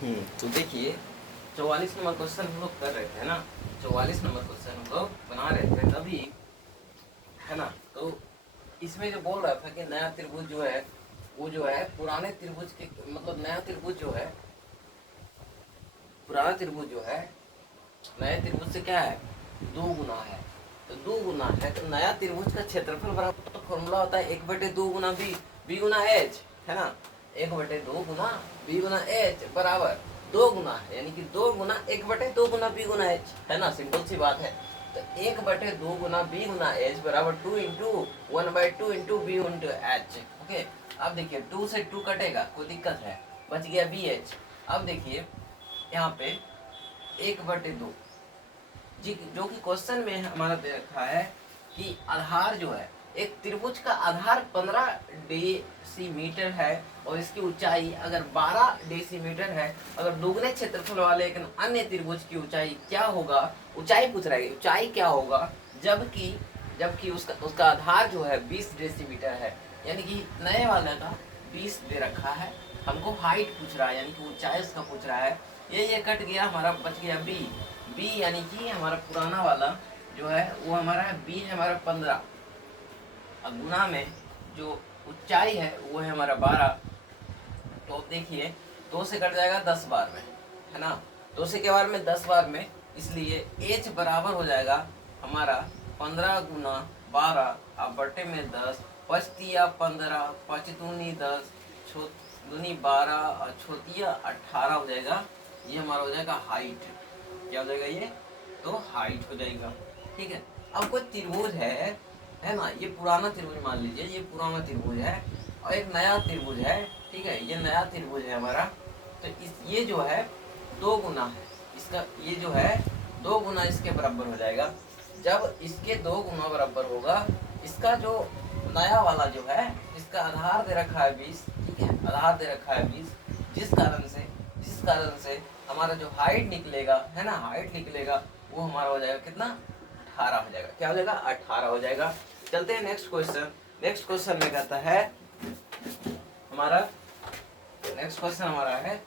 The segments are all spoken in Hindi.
तो देखिए 44 नंबर क्वेश्चन हम लोग कर रहे थे ना। 44 नंबर क्वेश्चन हम लोग बना रहे थे तभी, है ना। तो इसमें जो बोल रहा था कि नया त्रिभुज जो है वो जो है पुराने त्रिभुज के, मतलब नया त्रिभुज जो है, पुराना त्रिभुज जो है नए त्रिभुज से क्या है, दो गुना है। तो दो गुना है तो नया त्रिभुज का क्षेत्रफल बराबर, तो फॉर्मूला होता है 1/2 गुना बी, बी गुना एच, है ना। 1/2 गुना बी गुना एच बराबर दो गुना है, यानी कि 2 गुना 1/2 गुना बी गुना एच, है ना। सिंपल सी बात है। तो 1/2 गुना बी गुना एच बराबर 2 into 1/2 into B into H. Okay, अब देखिए 2 से 2 कटेगा, कोई दिक्कत है, बच गया बी एच। अब देखिए यहाँ पे 1/2 जी, जो कि क्वेश्चन में हमारा दे रखा है कि आधार जो है, एक त्रिभुज का आधार 15 डेसीमीटर है और इसकी ऊंचाई अगर 12 डेसीमीटर है। अगर दुगने क्षेत्रफल वाले एक अन्य त्रिभुज की ऊंचाई क्या होगा, ऊंचाई पूछ रहा है, ऊंचाई क्या होगा जबकि जबकि उसका आधार जो है 20 डेसीमीटर है। यानी कि नए वाले का 20 दे रखा है, हमको हाइट पूछ रहा है, यानी कि ऊंचाई उसका पूछ रहा है। ये कट गया, हमारा बच गया बी। बी यानी कि हमारा पुराना वाला जो है वो हमारा है बी है हमारा 15, अब गुना में जो ऊंचाई है वो है हमारा 12। तो अब देखिए 2 से कट जाएगा 10 बार में, है ना। 2 से के बार में 10 बार में, इसलिए एच बराबर हो जाएगा हमारा 15 गुना 12 अब बटे में 10, 5 तिया 15, 5 दूनी 10, छो दूनी 12 और छोतिया 18 हो जाएगा। ये हमारा हो जाएगा हाइट। क्या हो जाएगा ये, तो हाइट हो जाएगा। ठीक है। अब कोई त्रिभुज है ना, ये पुराना त्रिभुज मान लीजिए, ये पुराना त्रिभुज है और एक नया त्रिभुज है। ठीक है, ये नया त्रिभुज है हमारा। तो ये जो है 2 गुना है इसका, ये जो है 2 गुना इसके बराबर हो जाएगा। जब इसके 2 गुना बराबर होगा, इसका जो नया वाला जो है, इसका आधार दे रखा है 20। ठीक है, आधार दे रखा है 20, जिस कारण से हमारा जो हाइट निकलेगा, है ना, हाइट निकलेगा वो हमारा हो जाएगा कितना, 18 हो जाएगा। क्या हो जाएगा, 18 हो जाएगा। चलते हैं नेक्स्ट क्वेश्चन। नेक्स्ट क्वेश्चन में कहता है हमारा, नेक्स्ट क्वेश्चन हमारा है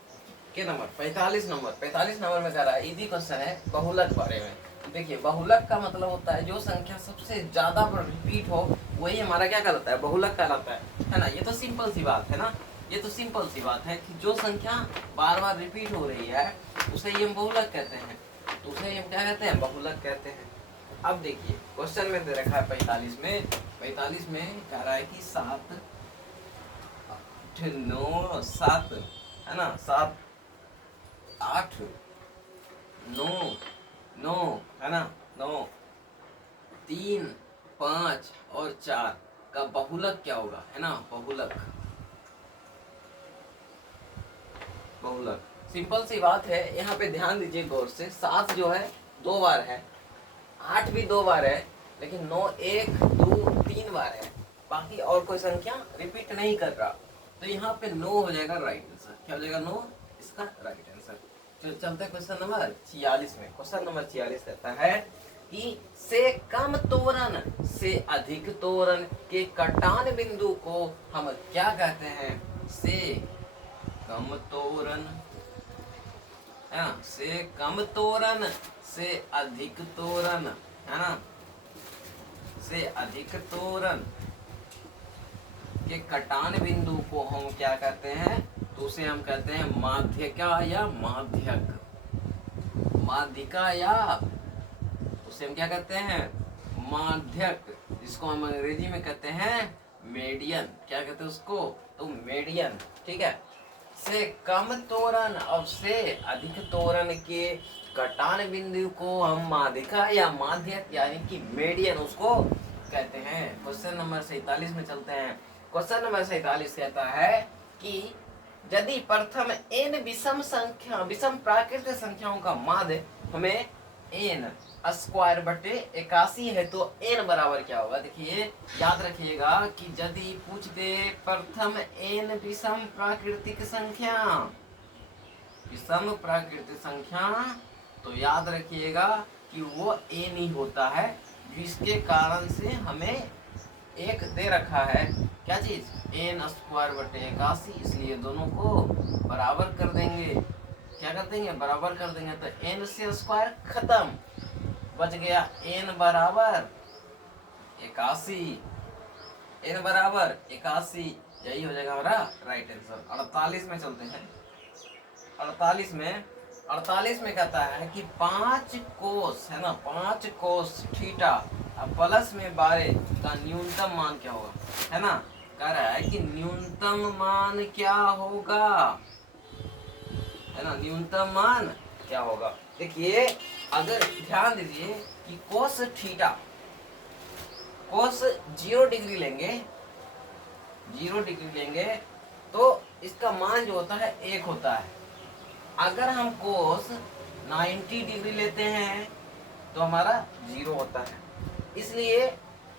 के नंबर 45 नंबर। 45 नंबर में कह रहा है, इजी क्वेश्चन है बहुलक बारे में। देखिए बहुलक का मतलब होता है जो संख्या सबसे ज्यादा रिपीट हो वही हमारा क्या कहलाता है, बहुलक कहलाता है ना। ये तो सिंपल सी बात है ना, ये तो सिंपल सी बात है कि जो संख्या बार बार रिपीट हो रही है उसे ही हम बहुलक कहते हैं। तो उसे ही हम क्या कहते हैं, बहुलक कहते हैं। अब देखिए क्वेश्चन में दे रखा है 45 में कह रहा है कि 7 8 9 7, है ना, 7 8 9 9, है ना, 9 3 5 और 4 का बहुलक क्या होगा, है ना, बहुलक। बहुलक सिंपल सी बात है, यहाँ पे ध्यान दीजिए गौर से। 7 जो है 2 बार है, 8 भी 2 बार है, लेकिन 9 1 2 3 बार है, बाकी और कोई संख्या रिपीट नहीं कर रहा। तो यहाँ पे 9 हो जाएगा राइट आंसर। क्या हो जाएगा, 9 इसका राइट आंसर। तो चलते हैं क्वेश्चन नंबर 46 में। क्वेश्चन नंबर 46 कहता है कि से कम तोरण से अधिक तोरण के कटान बिंदु को हम क्या कहते हैं, से कम तोरण, है ना, से कम तोरण से अधिक तोरण, है ना, से अधिक तोरण के कटान बिंदु को हम क्या कहते हैं, तो उसे हम कहते हैं माध्यिका या माध्यक, माध्यिका या उसे हम क्या कहते हैं, माध्यक, जिसको हम अंग्रेजी में कहते हैं मीडियन। क्या कहते हैं उसको, तो मीडियन। ठीक है, से कम तोरण और से अधिक तोरण के कटान बिंदु को हम माध्यिका या माध्यक यानी कि मीडियन उसको कहते हैं। क्वेश्चन नंबर 47 में चलते हैं। क्वेश्चन नंबर 47 कहता है कि यदि प्रथम n विषम प्राकृतिक संख्याओं का माध्य हमें n स्क्वायर बटे 81 है तो n बराबर क्या होगा। देखिए याद रखिएगा कि यदि पूछ दे प्रथम n विषम प्राकृतिक संख्या तो याद रखिएगा कि वो n ही होता है, जिसके कारण से हमें एक दे रखा है, क्या चीज, n स्क्वायर बटे 81, इसलिए दोनों को बराबर कर देंगे। कर देंगे, बराबर कर देंगे, तो n से स्क्वायर खत्म, बच गया n बराबर 81, n बराबर 81, यही हो जाएगा हमारा राइट आंसर। 48 में चलते हैं। 48 में कहता है कि 5 कोस है ना, 5 कोस थीटा प्लस में 12 का न्यूनतम मान क्या होगा, है ना। कह रहा है कि न्यूनतम मान क्या होगा, है ना, न्यूनतम मान क्या होगा। देखिए अगर ध्यान दीजिए कि कोस थीटा, कोस 0 डिग्री लेंगे, 0 डिग्री लेंगे तो इसका मान जो होता है 1 होता है। अगर हम कोस 90 डिग्री लेते हैं तो हमारा 0 होता है। इसलिए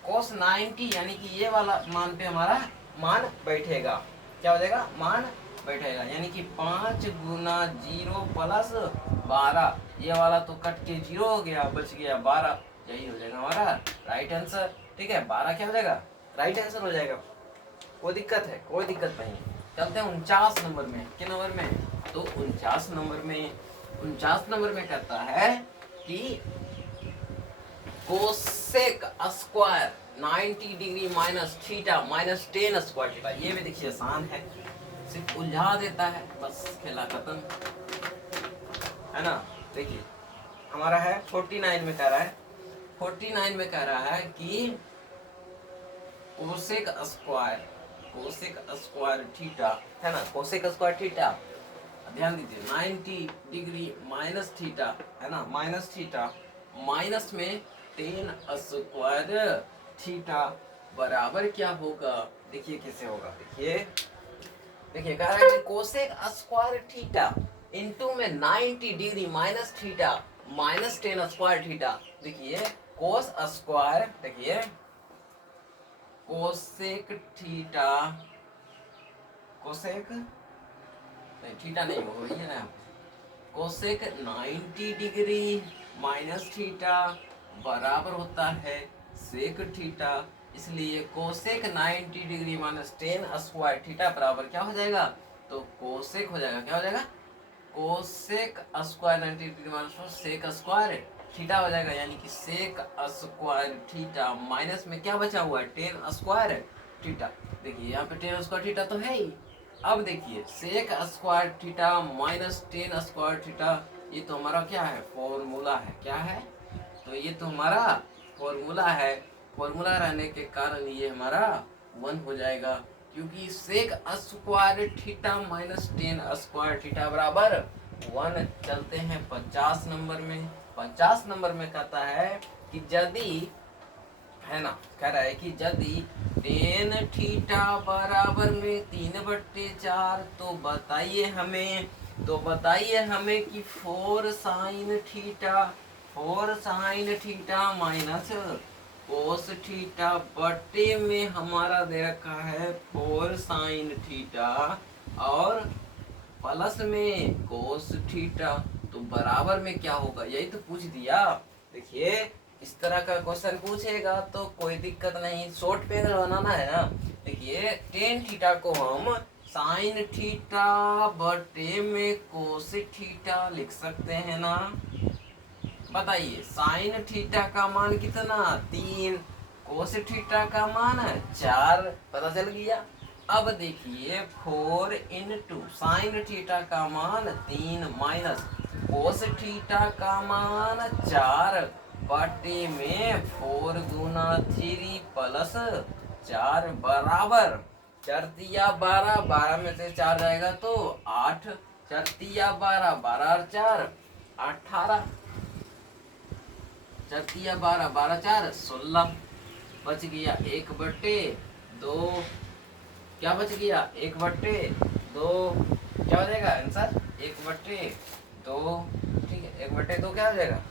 कोस 90 यानी कि ये वाला मान पे हमारा मान बैठेगा, क्या हो जाएगा, मान बैठेगा, यानी कि 5 गुना 0 प्लस 12, ये वाला तो कट के 0 हो गया, बच गया 12, यही हो जाएगा हमारा राइट आंसर। ठीक है, 12 क्या हो जाएगा, राइट आंसर हो जाएगा। कोई दिक्कत है, कोई दिक्कत नहीं। चलते हैं 49 नंबर में। किस नंबर में, तो 49 नंबर में, 49 नंबर में कहता है कि cosec square 90 degree minus theta minus 10 square theta. ये भी देखिए आसान है, सिर्फ उलझा देता है, बस खेला खत्म, है ना। देखिए हमारा है 49 में कह रहा है, 49 में कह रहा है कि cosec square, cosec square theta, है ना, कोसेक स्क्वायर थीटा, ध्यान दीजिए 90 डिग्री माइनस थीटा, है ना, माइनस थीटा, माइनस में 10 स्क्वायर थीटा बराबर क्या होगा। देखिए कैसे होगा, देखिए देखिए कह रहा है कि कोसेक स्क्वायर थीटा इनटू में 90 degree minus theta minus 10 square theta. देखिए कोस स्क्वायर, देखिए कोसेक थीटा, कोसेक नहीं, थीटा नहीं हो रही है ना, कोसेक 90 डिग्री माइनस थीटा बराबर होता है सेक थीटा। इसलिए cosec 90 degree minus 10 square theta बराबर क्या हो जाएगा, तो कोसेक हो जाएगा, क्या हो जाएगा, cosec square 90 degree minus sec square theta हो जाएगा, यानी कि सेक स्क्वायर थीटा माइनस में क्या बचा हुआ है, 10 स्क्वायर थीटा। देखिए यहाँ पे 10 स्क्वायर थीटा तो है ही। अब देखिए sec square theta minus 10 square theta, ये तो हमारा क्या है, फॉर्मूला है, क्या है, तो ये तो हमारा फॉर्मूला है। फॉर्मूला रहने के कारण ये हमारा 1 हो जाएगा, क्योंकि sec square theta minus 10 square theta बराबर 1। चलते हैं 50 नंबर में। 50 नंबर में कहता है कि यदि, है ना, कह रहा है कि यदि टेन थीटा बराबर में 3/4, तो बताइए हमें, तो बताइए हमें कि 4 sine theta, 4 sine theta minus cos theta बटे में हमारा दे रखा है 4 साइन थीटा और प्लस में कोस थीटा, तो बराबर में क्या होगा, यही तो पूछ दिया। देखिए इस तरह का क्वेश्चन पूछेगा तो कोई दिक्कत नहीं, शॉर्ट पे अगर बनाना है ना, देखिए टेन थीटा को हम साइन थीटा बटे में कोस थीटा लिख सकते हैं ना। बताइए साइन थीटा का मान कितना, 3, कोस थीटा का मान 4, पता चल गया। अब देखिए 4 इंटू साइन थीटा का मान 3 माइनस कोस थीटा का मान 4 बटे में 4 गुना 3 प्लस 4 बराबर 4 तिया 12, 12 में से 4 जाएगा तो 8, 4 तिया 12, 12 और 4 18, 4 तिया 12, 12 4 16, बच गया 1/2, क्या बच गया 1/2, क्या हो जाएगा आंसर 1/2। ठीक है, 1/2 क्या हो जाएगा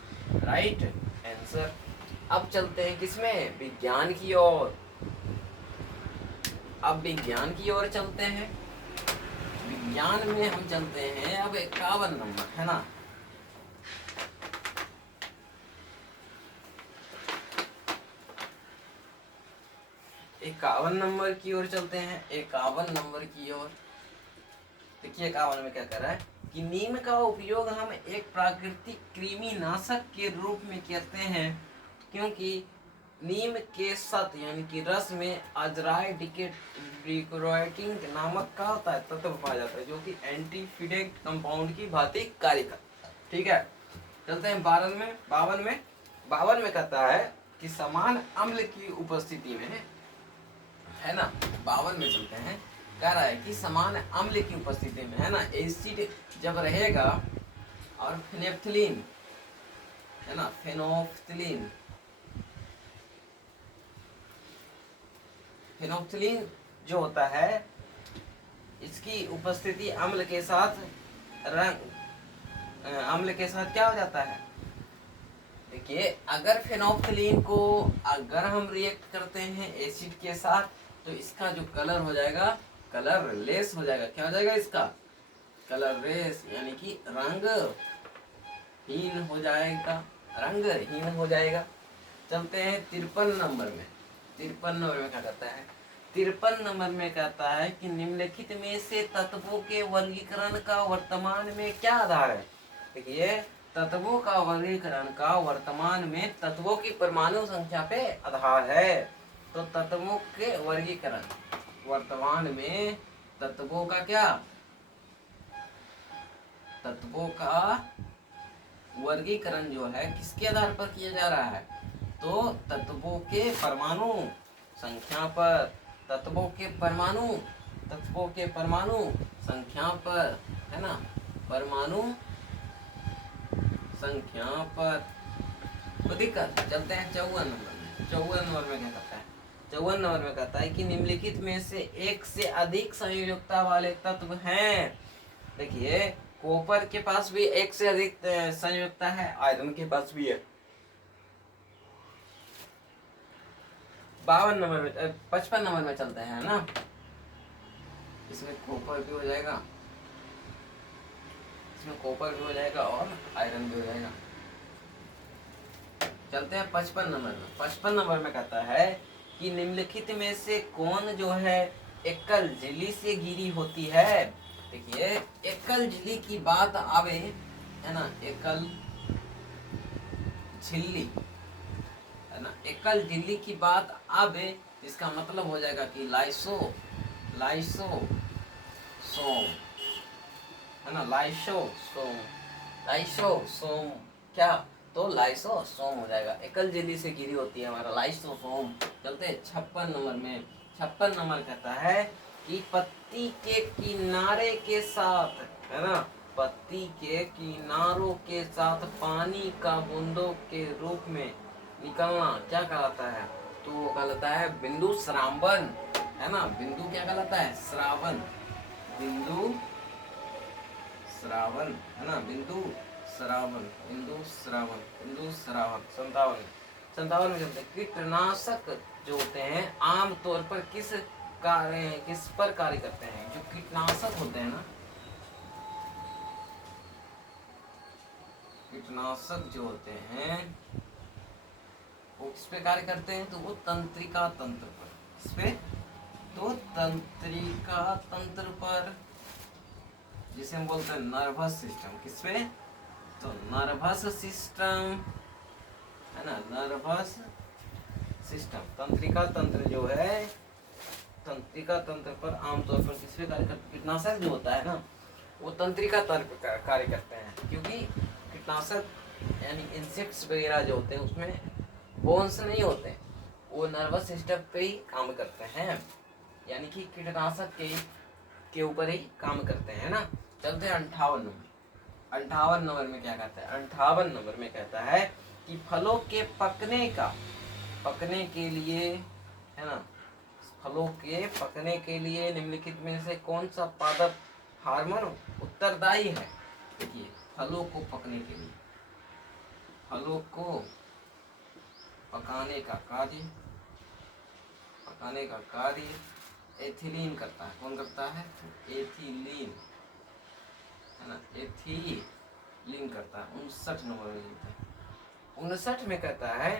राइट आंसर। अब चलते हैं किसमें, विज्ञान की ओर। अब विज्ञान की ओर चलते हैं। विज्ञान में हम चलते हैं अब 51 नंबर, है ना। इक्यावन नंबर की ओर चलते हैं, 51 नंबर की ओर। देखिए 51 में क्या कर रहा है कि नीम का उपयोग हम एक प्राकृतिक कृमिनाशक के रूप में करते हैं, क्योंकि नीम के सत यानी कि रस में अजराइडिकेटिंग नामक का होता है तत्व पाया जाता है, जो कि एंटीफिडेंट कंपाउंड की भांति कार्य करता है। ठीक है, चलते हैं 52 में कहता है कि समान अम्ल की उपस्थिति में, है ना, 52 में चलते हैं, कह रहा है कि समान अम्ल की उपस्थिति में, है ना, एसिड जब रहेगा और फिनेप्थिलीन, है ना, फेनोफ्थिलीन जो होता है, इसकी उपस्थिति अम्ल के साथ क्या हो जाता है। देखिए, अगर फेनोफ्थिलीन को अगर हम रिएक्ट करते हैं एसिड के साथ, तो इसका जो कलर हो जाएगा, कलर लेस हो जाएगा। क्या हो जाएगा इसका? कलर लेस, यानी कि रंगहीन हो जाएगा, रंगहीन हो जाएगा। चलते हैं 53 नंबर में। 53 नंबर में क्या कहता है? 53 नंबर में कहता है कि निम्नलिखित में से तत्वों के वर्गीकरण का वर्तमान में क्या आधार है। देखिए, तत्वों का वर्गीकरण का वर्तमान में तत्वों की परमाणु संख्या पे आधार है। तो तत्वों के वर्गीकरण वर्तमान में तत्वों का क्या, तत्वों का वर्गीकरण जो है किसके आधार पर किया जा रहा है? तो तत्वों के परमाणु संख्या पर, तत्वों के परमाणु संख्या पर, है ना, परमाणु संख्या पर। तो दिक्कत। चलते हैं 54 नंबर में। 54 नंबर में क्या कहता है? 54 नंबर में कहता है कि निम्नलिखित में से एक से अधिक संयोजकता वाले तत्व हैं। देखिए, कॉपर के पास भी एक से अधिक संयोजकता है, आयरन के पास भी है। 52 नंबर में 55 नंबर में चलते हैं, है ना। इसमें कॉपर भी हो जाएगा, इसमें कॉपर भी हो जाएगा और आयरन भी हो जाएगा। चलते हैं 55 नंबर में। 55 नंबर में कहता है कि निम्नलिखित में से कौन जो है एकल झिल्ली से घिरी होती है। देखिए, एकल झिल्ली की बात आवे, है ना, एकल झिल्ली, है ना, एकल झिल्ली की बात आवे, इसका मतलब हो जाएगा कि लाइसोसोम, है ना, लाइसोसोम क्या, तो लाइसोसोम हो जाएगा। एकल झिल्ली से घिरी होती है हमारा लाइसोसोम। चलते हैं 56 नंबर में। 56 नंबर कहता है कि पत्ती के किनारे के साथ, है ना, पत्ती के किनारों के साथ पानी का बूंदों के रूप में निकलना क्या कहलाता है? तो वो कहलाता है बिंदु स्रावन, है ना। बिंदु क्या कहलाता है? स्रावन, बिंदु श्रावण, है ना, बिंदु श्रावण। 57 में चलते हैं। कीटनाशक जो होते हैं आमतौर पर किस पर कार्य करते हैं? जो कीटनाशक होते हैं ना, कीटनाशक जो होते हैं वो किस पे कार्य करते हैं? तो वो तंत्रिका तंत्र पर। किस पे? तो तंत्रिका तंत्र पर, जिसे हम बोलते हैं नर्वस सिस्टम। किस पे? तो नर्वस सिस्टम, है ना, नर्वस सिस्टम। तंत्रिका तंत्र जो है, तंत्रिका तंत्र पर आमतौर पर किस पे कार्य करते? कीटनाशक जो होता है ना, वो तंत्रिका तंत्र पर कार्य करते हैं, क्योंकि कीटनाशक यानी इंसेक्ट्स वगैरह जो होते हैं उसमें बोन्स नहीं होते, वो नर्वस सिस्टम पे ही काम करते हैं, यानी कि कीटनाशक के ऊपर ही काम करते हैं ना। चलते हैं 58 नंबर। 58 नंबर में क्या कहता है? 58 नंबर में कहता है कि फलों के पकने के लिए, है ना, फलों के पकने के लिए निम्नलिखित में से कौन सा पादप हार्मोन उत्तरदायी है? देखिए, फलों को पकने के लिए, फलों को पकाने का कार्य एथिलीन करता है। कौन करता है? एथिलीन, है ना, एथिलीन करता है। 59 नंबर में लिखता है। 59 में कहता है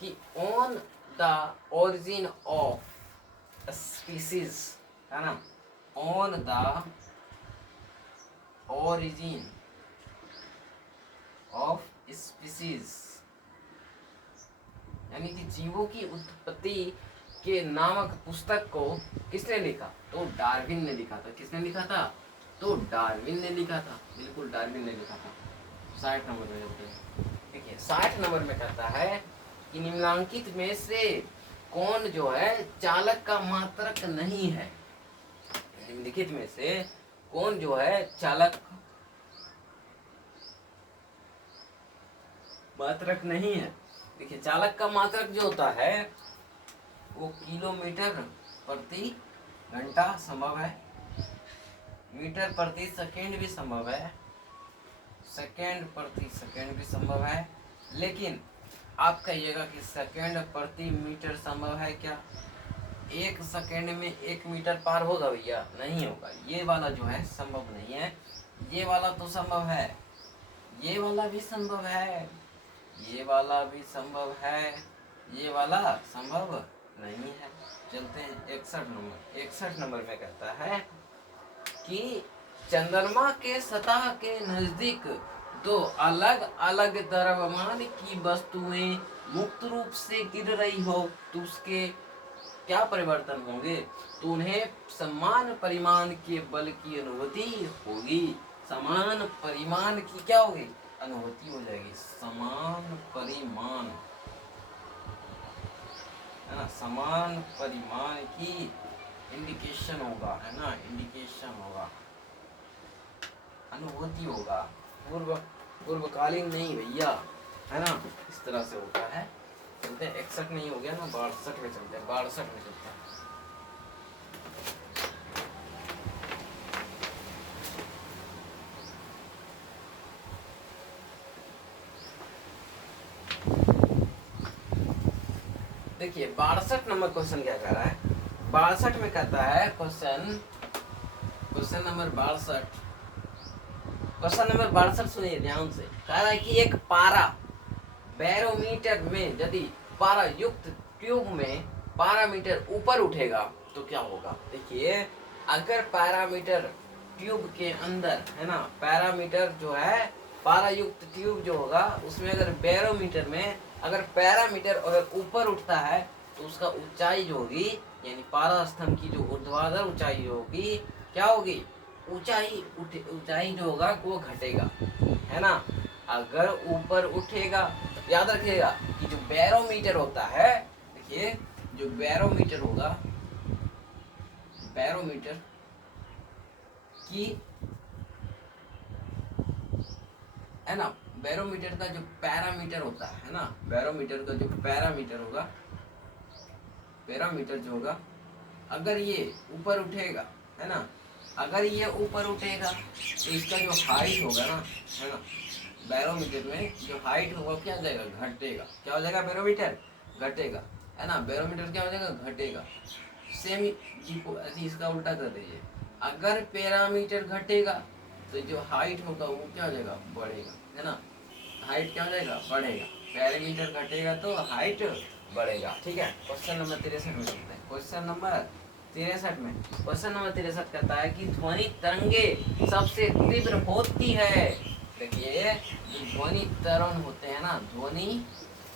कि on the origin of species, है ना, on the origin of species, यानी कि जीवों की उत्पत्ति के नामक पुस्तक को किसने लिखा? तो डार्विन ने लिखा था। किसने लिखा था? तो डार्विन ने लिखा था, बिल्कुल डार्विन ने लिखा था। 60 नंबर में चलते हैं। देखिए 60 नंबर में कहता है कि निम्नलिखित में से कौन जो है चालक का मात्रक नहीं है? निम्नलिखित में से कौन जो है चालक मात्रक नहीं है? देखिए चालक का मात्रक जो होता है वो किलोमीटर प्रति घंटा संभव है, मीटर प्रति सेकेंड भी संभव है, सेकेंड प्रति सेकेंड भी संभव है। लेकिन आप कहिएगा कि सेकेंड प्रति मीटर संभव है क्या? 1 सेकेंड में 1 मीटर पार होगा भैया? नहीं होगा। ये वाला जो है संभव नहीं है। ये वाला तो संभव है, ये वाला भी संभव है, ये वाला भी संभव है, ये वाला संभव नहीं है। चलते हैं 61 नंबर। 61 नंबर में कहता है कि चंद्रमा के सतह के नजदीक दो अलग अलग द्रव्यमान की वस्तुएं मुक्त रूप से गिर रही हो तो उसके क्या परिवर्तन होंगे? तो उन्हें समान परिमाण के बल की अनुभूति होगी। समान परिमाण की क्या होगी? अनुभूति हो जाएगी। समान परिमाण, है ना, समान परिमाण की इंडिकेशन होगा, है ना, इंडिकेशन होगा, अनुभूति होगा। पूर्वकालीन नहीं भैया, है ना, इस तरह से होता है। चलते हैं 61 नहीं हो गया ना, 62 में चलते हैं। 62 में चलते हैं। देखिए 62 नंबर क्वेश्चन क्या कह रहा है? 62 में कहता है क्वेश्चन नंबर 62। क्वेश्चन नंबर 62 सुनिए ध्यान से। कह रहा है कि एक पारा बैरोमीटर में यदि पारा युक्त ट्यूब में पैरामीटर ऊपर उठेगा तो क्या होगा? देखिए अगर पैरामीटर ट्यूब के अंदर, है ना, पैरामीटर जो है पारा युक्त ट्यूब जो होगा उसमें अगर बैरोमीटर में अगर पैरामीटर अगर ऊपर उठता है तो उसका ऊंचाई जो होगी, यानी पारा स्तंभ की जो ऊर्ध्वाधर ऊंचाई होगी क्या होगी? ऊंचाई जो होगा वो घटेगा, है ना। अगर ऊपर उठेगा तो याद रखिएगा कि जो बैरोमीटर होता है, देखिए जो बैरोमीटर होगा, बैरोमीटर की, है ना, बैरोमीटर का जो पैरामीटर होता है ना, बैरोमीटर का जो पैरामीटर होगा, पैरामीटर जो होगा अगर ये ऊपर उठेगा, है ना, अगर ये ऊपर उठेगा तो इसका जो हाइट होगा ना, है ना, बैरोमीटर में जो हाइट होगा क्या हो जाएगा? घटेगा। क्या हो जाएगा? बैरोमीटर घटेगा, है ना, बैरोमीटर क्या हो जाएगा? घटेगा। सेम इसका उल्टा कर दीजिए। अगर पैरामीटर घटेगा तो जो हाइट होगा वो क्या हो जाएगा? बढ़ेगा, है ना, हाइट क्या हो जाएगा? बढ़ेगा। पैरामीटर घटेगा तो हाइट बढ़ेगा। ठीक है, क्वेश्चन नंबर 63 में चलते हैं। क्वेश्चन नंबर 63 में, क्वेश्चन नंबर 63 कहता है कि ध्वनि तरंगे सबसे तीव्र होती है। देखिए जो ध्वनि तरंग होते हैं ना, ध्वनि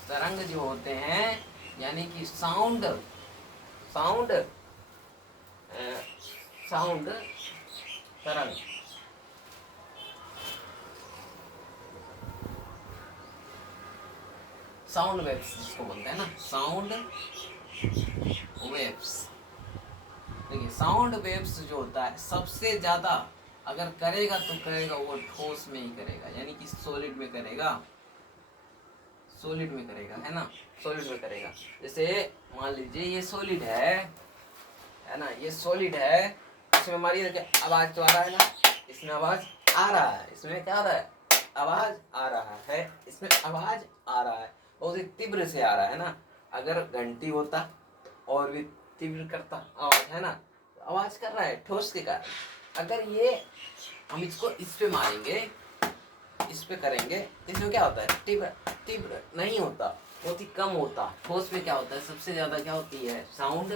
तरंग जो होते हैं, यानी कि साउंड तरंग, साउंड वेव्स जिसको बोलते हैं ना, साउंड वेव्स। देखिए साउंड वेव्स जो होता है सबसे ज्यादा अगर करेगा तो करेगा वो ठोस में ही करेगा, यानी कि सॉलिड में करेगा, सॉलिड में करेगा, है ना, सॉलिड में करेगा। जैसे मान लीजिए ये सॉलिड है ना, ये सॉलिड है, इसमें मारिए आवाज तो आ रहा है ना, इसमें आवाज आ रहा है, इसमें क्या आ रहा है? आवाज आ रहा है, इसमें आवाज आ रहा है, बहुत ही तीव्र से आ रहा है ना। अगर घंटी होता तो और भी तीव्र करता आवाज, है ना, आवाज कर रहा है ठोस के कारण। अगर ये हम इसको इस पे मारेंगे, इस पे करेंगे, इसमें क्या होता है? तीव्र नहीं होता, बहुत ही कम होता। ठोस में क्या होता है? सबसे ज्यादा क्या होती है? साउंड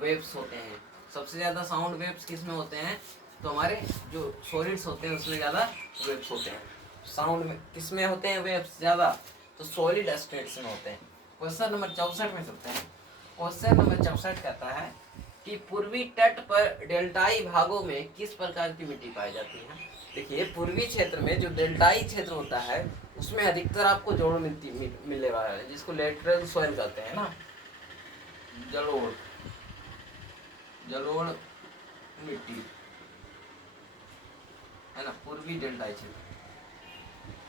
वेव्स होते हैं। सबसे ज्यादा साउंड वेव्स किस में होते हैं? तो हमारे जो सॉलिड्स होते हैं उसमें ज़्यादा वेव्स होते हैं। साउंड में किस में होते हैं वेव्स ज़्यादा? तो सॉलिड स्टेट्स में होते हैं। क्वेश्चन नंबर 64 में चलते हैं। क्वेश्चन नंबर 64 कहता है कि पूर्वी तट पर डेल्टाई भागों में किस प्रकार की मिट्टी पाई जाती है? देखिए, पूर्वी क्षेत्र में जो डेल्टाई क्षेत्र होता है उसमें अधिकतर आपको जलोढ़ मिट्टी मिलने वाला है, जिसको लेटरल सॉइल कहते हैं ना, जलोढ़ मिट्टी है ना। पूर्वी डेल्टाई क्षेत्र,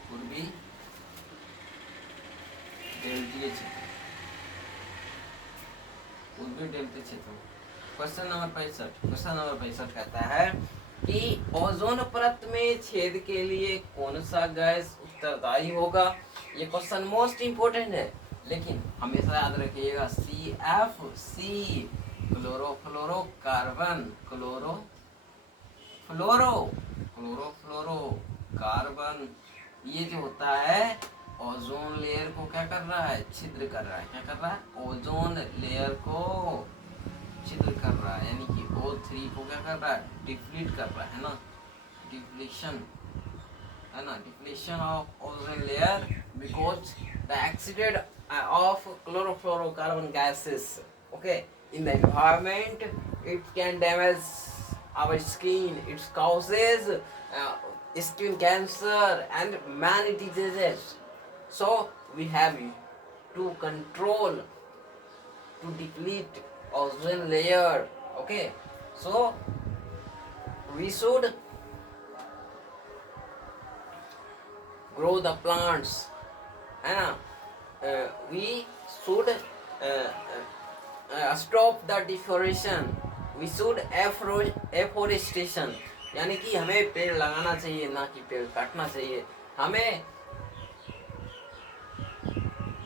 पूर्वी डेल्टीय क्षेत्र, पूर्वी डेल्टीय क्षेत्र। क्वेश्चन नंबर 65 कहता है कि ओजोन परत में छेद के लिए कौन सा गैस उत्तरदायी होगा? ये क्वेश्चन मोस्ट इंपोर्टेंट है, लेकिन हमेशा याद रखिएगा CFC क्लोरोफ्लोरोकार्बन, क्लोरोफ्लोरोकार्बन, ये जो होता है ओजोन लेयर को क्या कर रहा है? छिद्र कर रहा है। क्या कर रहा है? ओजोन लेयर को छिद्र कर रहा है, यानी कि O3 को क्या कर रहा है? डिप्लीट कर रहा है ना, डिप्लीशन है ना, depletion of ozone layer because the accident of chlorofluorocarbon gases, okay, in the environment. It can damage our skin, it causes skin cancer and many diseases. So we have to control, to deplete ozone layer, okay. So we should grow the plants, है ना। We should stop the deforestation, we should afforestation, यानी कि हमें पेड़ लगाना चाहिए ना कि पेड़ काटना चाहिए। हमें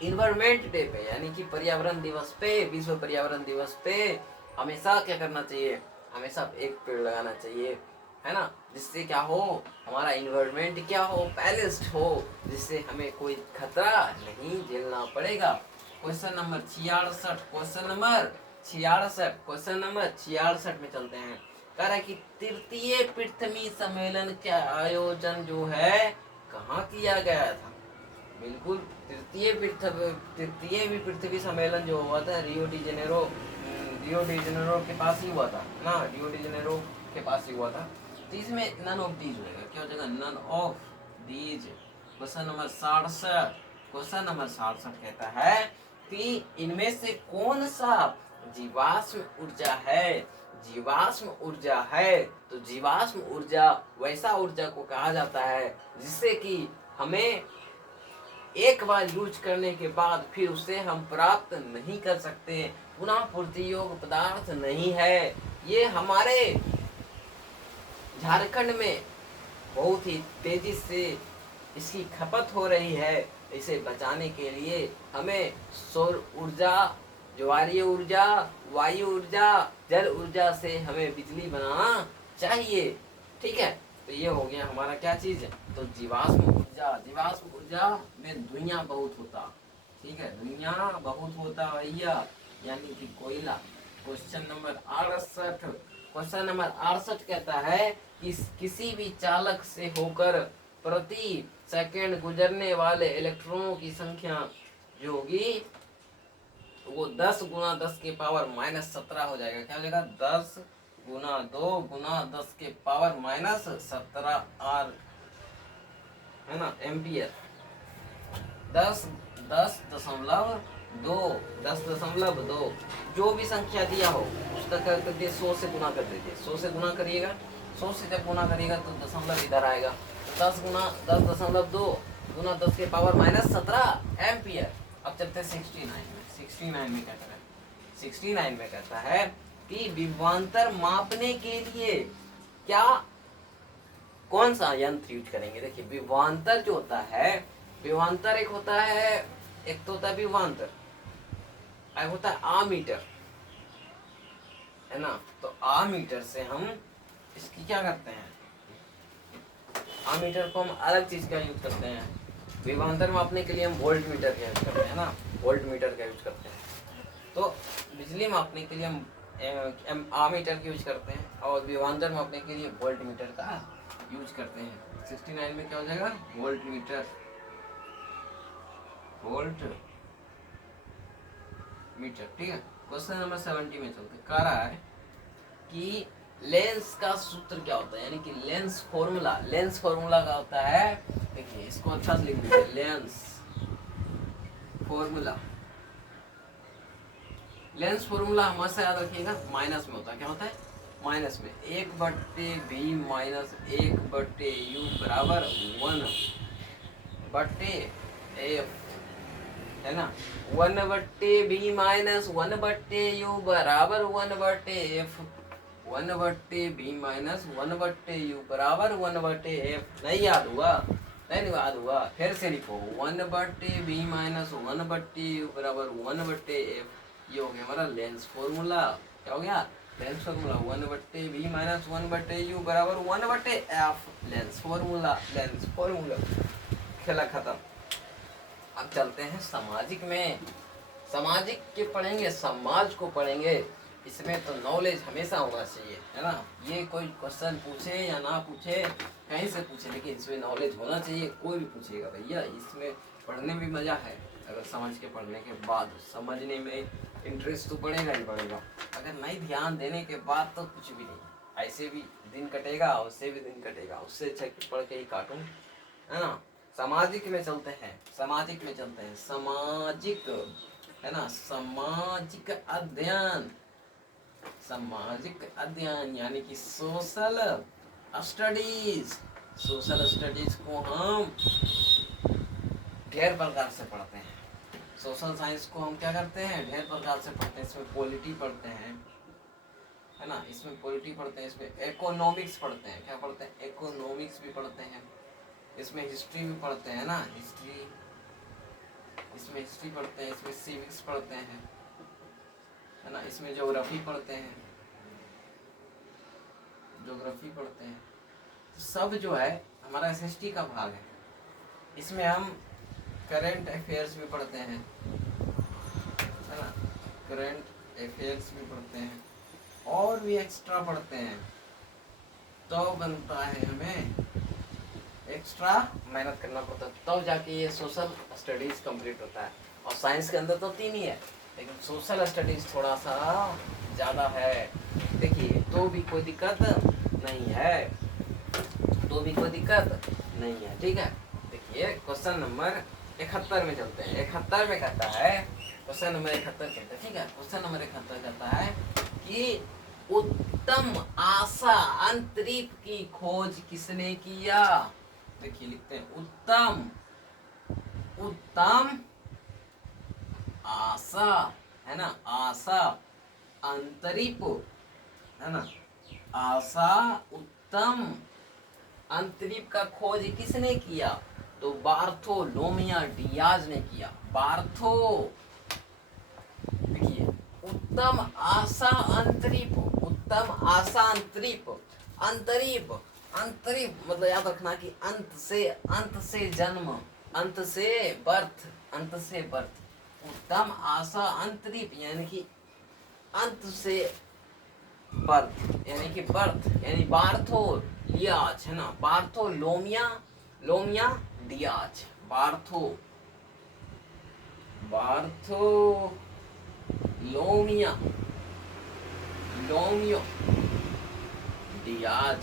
इन्वायरमेंट डे पे, यानी कि पर्यावरण दिवस पे, विश्व पर्यावरण दिवस पे हमेशा क्या करना चाहिए? हमेशा एक पेड़ लगाना चाहिए, है ना, जिससे क्या हो? हमारा इन्वायरमेंट क्या हो? बैलेंस्ड हो, जिससे हमें कोई खतरा नहीं झेलना पड़ेगा। क्वेश्चन नंबर 66, क्वेश्चन नंबर 66 में चलते हैं। कह रहा है कि तृतीय पृथ्वी सम्मेलन का आयोजन जो है कहाँ किया गया था? बिल्कुल, तृतीय पृथ्वी सम्मेलन जो हुआ था रियो डी जेनेरो के पास ही हुआ था ना, रियो डी जेनेरो के पास ही हुआ था। तो इसमें नन ऑफ दीज होगा, क्या हो जाएगा? None of these. Question number 67 कहता है कि इनमें से कौन सा जीवाश्म ऊर्जा है? तो जीवाश्म ऊर्जा वैसा ऊर्जा को कहा जाता है जिससे कि हमें एक बार यूज करने के बाद फिर उसे हम प्राप्त नहीं कर सकते, पुनः पूर्ति योग्य पदार्थ नहीं है। ये हमारे झारखंड में बहुत ही तेजी से इसकी खपत हो रही है। इसे बचाने के लिए हमें सौर ऊर्जा, ज्वारीय ऊर्जा, वायु ऊर्जा, जल ऊर्जा से हमें बिजली बनाना चाहिए। ठीक है, तो ये हो गया हमारा क्या चीज? तो जीवाश्म ऊर्जा में धुइयां बहुत होता। ठीक है, धुइयां बहुत होता भैया, यानी कि कोयला। क्वेश्चन नंबर 68 कहता है कि किसी भी चालक से होकर प्रति सेकंड गुजरने वाले इलेक्ट्रॉनों की संख्या जो होगी वो 10 गुना 10 के पावर -17 हो जाएगा। क्या हो जाएगा? 10 गुना 2 गुना 10 के पावर -17 आर, है ना, एम्पियर। 10.2 जो भी संख्या दिया हो उसका कर दीजिए 100 से गुना कर दीजिए। 100 से गुना करिएगा, 100 से जब गुना करिएगा तो दशमलव इधर आएगा। 10 गुना 10.2 गुना 10 के पावर -17 एम्पियर। अब चलते हैं 69 में कहता है कि विभवांतर मापने के लिए क्या कौन सा यंत्र यूज करेंगे? देखिए, विभवांतर जो होता है, विभवांतर एक होता है, एक तो होता है विभवांतर, एक होता है आमीटर, है ना। तो आमीटर से हम इसकी क्या करते हैं? आमीटर को हम अलग चीज का यूज करते हैं। विभवांतर मापने के लिए हम वोल्ट मीटर का यूज करते हैं ना, वोल्ट मीटर का यूज करते हैं। तो बिजली मापने के लिए हम आमीटर का यूज करते हैं, और विभवांतर मापने के लिए वोल्ट मीटर का यूज करते हैं। 69 में क्या हो जाएगा, वोल्ट मीटर, वोल्ट मीटर। ठीक है, क्वेश्चन नंबर 70 में चलते, कह रहा है कि लेंस का सूत्र क्या होता है, यानी कि लेंस फॉर्मूला, लेंस फॉर्मूला का होता है, देखिए इसको अच्छा से लिख दीजिए, लेंस फॉर्मूला। लेंस फॉर्मूला हमेशा याद रखिएगा माइनस में होता है, क्या होता है, माइनस में। 1/v माइनस 1/u बराबर 1/f, है ना। 1/v माइनस 1/u बराबर 1/f, 1/v माइनस 1/u बराबर 1/f। नहीं याद हुआ, नहीं याद हुआ, फिर से लिखो, 1/v माइनस 1/u बराबर 1/f। ये हो गया हमारा लेंस फॉर्मूला। क्या हो गया, lens formula. 1/v minus 1/u बराबर 1/f, lens formula, lens formula. खेला खत्म। अब चलते हैं सामाजिक में। सामाजिक के पढ़ेंगे, समाज को पढ़ेंगे, इसमें तो नॉलेज हमेशा होना चाहिए, है ना। ये कोई क्वेश्चन पूछे या ना पूछे, कहीं से पूछे, लेकिन इसमें नॉलेज होना चाहिए। कोई भी पूछेगा भैया, इसमें पढ़ने में मजा है। अगर समझ के पढ़ने के बाद समझने में इंटरेस्ट तो बढ़ेगा ही बढ़ेगा। अगर नहीं ध्यान देने के बाद तो कुछ भी नहीं, ऐसे भी दिन कटेगा, उससे भी दिन कटेगा, उससे अच्छा कि पढ़ के ही काटूं, है ना। सामाजिक में चलते हैं, सामाजिक में चलते हैं, सामाजिक, है ना, सामाजिक अध्ययन, सामाजिक अध्ययन यानी कि सोशल स्टडीज। सोशल स्टडीज को हम ढेर प्रकार से पढ़ते हैं। सोशल साइंस को हम क्या करते हैं, ढेर प्रकार से पढ़ते हैं। इसमें पॉलिटी पढ़ते हैं, है ना, इसमें पॉलिटी पढ़ते हैं, इसमें इकोनॉमिक्स पढ़ते हैं। क्या पढ़ते हैं, इकोनॉमिक्स भी पढ़ते हैं। इसमें हिस्ट्री भी पढ़ते हैं ना, हिस्ट्री, इसमें हिस्ट्री पढ़ते हैं, इसमें सिविक्स पढ़ते हैं, है ना, इसमें ज्योग्राफी पढ़ते हैं, ज्योग्राफी पढ़ते हैं। सब जो है हमारा एसएसटी का भाग है। इसमें हम करंट अफेयर्स भी पढ़ते हैं, है ना, करंट अफेयर्स भी पढ़ते हैं, और भी एक्स्ट्रा पढ़ते हैं। तो बनता है हमें एक्स्ट्रा मेहनत करना पड़ता है, तब जाके ये सोशल स्टडीज कंप्लीट होता है। और साइंस के अंदर तो 3 ही है, लेकिन सोशल स्टडीज थोड़ा सा ज़्यादा है। देखिए, तो भी कोई दिक्कत नहीं है, तो भी कोई दिक्कत नहीं है, ठीक है। देखिए क्वेश्चन नंबर 71 में चलते हैं। 71 में कहता है, क्वेश्चन नंबर 71 कहता है, ठीक है, क्वेश्चन नंबर 71 कहता है कि उत्तम आशा अंतरिक्ष की खोज किसने किया। देखिए लिखते हैं, उत्तम, उत्तम आशा, है ना, आशा अंतरिक्ष, है ना, आशा उत्तम अंतरिक्ष का खोज किसने किया, तो बार्थोलोमिया डियाज ने किया। बार्थो, देखिए, उत्तम आशा अंतरिक्ष, उत्तम आशा अंतरिक्ष, अंतरिक्ष, अंतरिक्ष मतलब याद रखना कि अंत से जन्म, अंत से बर्थ, अंत से बर्थ। उत्तम आशा अंतरिक्ष यानी कि अंत से बर्थ, यानी कि बर्थ, यानी बार्थो लियाज, है ना, बार्थो लोमिया, लोमिया डियाज, बार्थो, बार्थो लोमिया, लोमियो डियाज,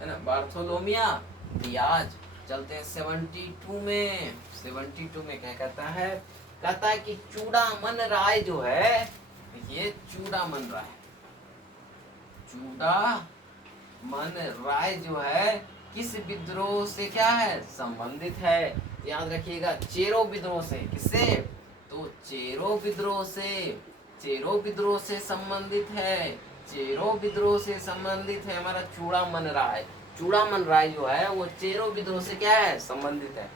है ना, बार्थोलोमिया डियाज। चलते हैं 72 में। 72 में क्या कहता है, कहता है कि चूड़ामन राय जो है, ये चूड़ामन राय, चूड़ामन राय जो है किस विद्रोह से क्या है, संबंधित है। याद रखिएगा, चेरो विद्रोह से। किससे, तो चेरो विद्रोह से, चेरो विद्रोह से संबंधित है, चेरो विद्रोह से संबंधित है हमारा चूड़ामन राय। चूड़ामन राय जो है वो चेरो विद्रोह से क्या है, संबंधित है।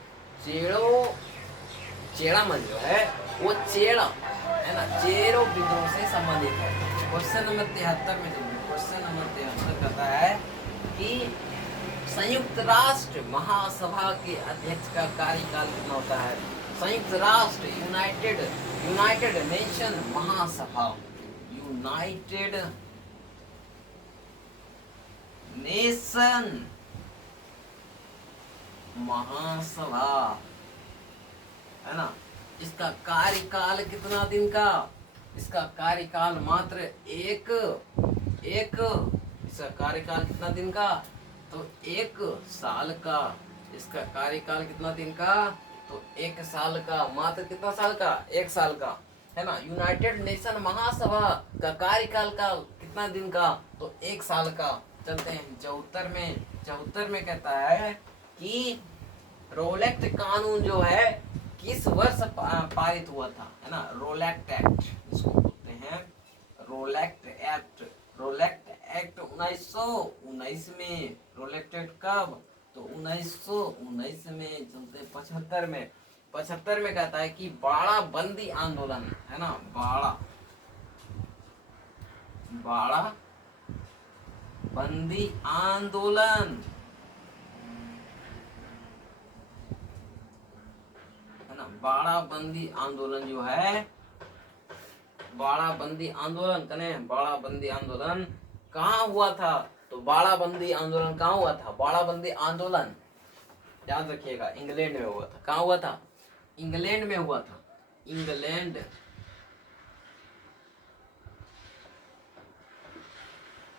चेड़ामन जो है वो चेड़ा, है ना, चेरो विद्रोह से संबंधित है। क्वेश्चन नंबर 73 में, क्वेश्चन नंबर 73 कहता है कि संयुक्त राष्ट्र महासभा के अध्यक्ष का कार्यकाल कितना होता है। संयुक्त राष्ट्र, यूनाइटेड यूनाइटेड नेशन महासभा, यूनाइटेड नेशन महासभा, है ना। इसका कार्यकाल कितना दिन का? इसका कार्यकाल मात्र एक इसका कार्यकाल कितना दिन का? तो 1 साल का। इसका कार्यकाल कितना दिन का? तो 1 साल का। मात्र कितना साल का? 1 साल का, है ना। यूनाइटेड नेशन महासभा का कार्यकाल का कितना दिन का? तो 1 साल का। चलते हैं 74 में कहता है कि रोलेक्ट कानून जो है किस वर्ष पारित हुआ था, है ना। रोलेक्ट एक्ट जिसको बोलते हैं, रोलेक्ट एक्ट 1919 में। रोलेक्ट एक्ट कब? तो 1919 में। चलते 75 में कहता है कि बाड़ा बंदी आंदोलन, है ना। बाड़ा बंदी आंदोलन, है ना। बाड़ा बंदी आंदोलन जो है, बाड़ा बंदी आंदोलन बाड़ा बंदी आंदोलन कहाँ हुआ था? तो बाड़ा बंदी आंदोलन कहाँ हुआ था? बाड़ा बंदी आंदोलन याद रखिएगा, इंग्लैंड में हुआ था। कहाँ हुआ था? इंग्लैंड में हुआ था। इंग्लैंड,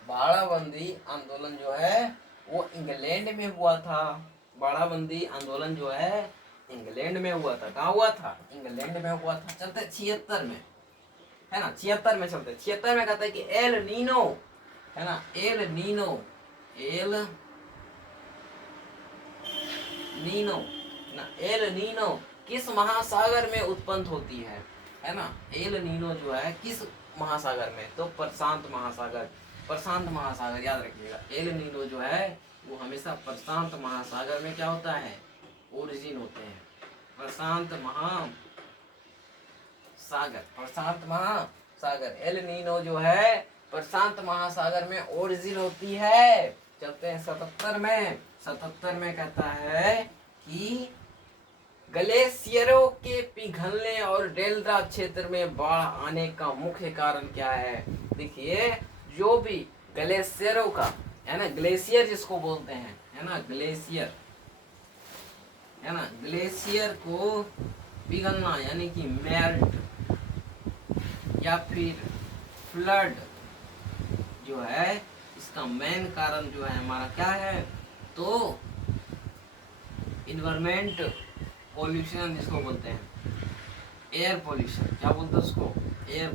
बाड़ाबंदी आंदोलन जो है वो इंग्लैंड में हुआ था। बाड़ाबंदी आंदोलन जो है इंग्लैंड में हुआ था। कहाँ हुआ था? इंग्लैंड में हुआ था। चलते 76 में, है ना। 76 में चलते 76 में कहता है कि एल नीनो, है ना। एल नीनो एल नीनो किस महासागर में उत्पन्न होती है ना। एल नीनो जो है किस महासागर में? तो प्रशांत महासागर याद रखिएगा। एल नीनो जो है वो हमेशा प्रशांत महासागर में क्या होता है? ओरिजिन होते हैं। प्रशांत महासागर एल नीनो जो है प्रशांत महासागर में ओरिजिन होती है। चलते हैं 77 में कहता है कि ग्लेशियरों के पिघलने और डेल्टा क्षेत्र में बाढ़ आने का मुख्य कारण क्या है? देखिए, जो भी ग्लेशियरों का, है ना, ग्लेशियर जिसको बोलते हैं, है ना, ग्लेशियर, है ना, ग्लेशियर को पिघलना यानी कि मेल्ट या फिर फ्लड जो है, इसका मेन कारण जो है हमारा क्या है? तो इन्वायरमेंट पॉल्यूशन जिसको बोलते हैं, एयर पॉल्यूशन। क्या बोलते हैं उसको? एयर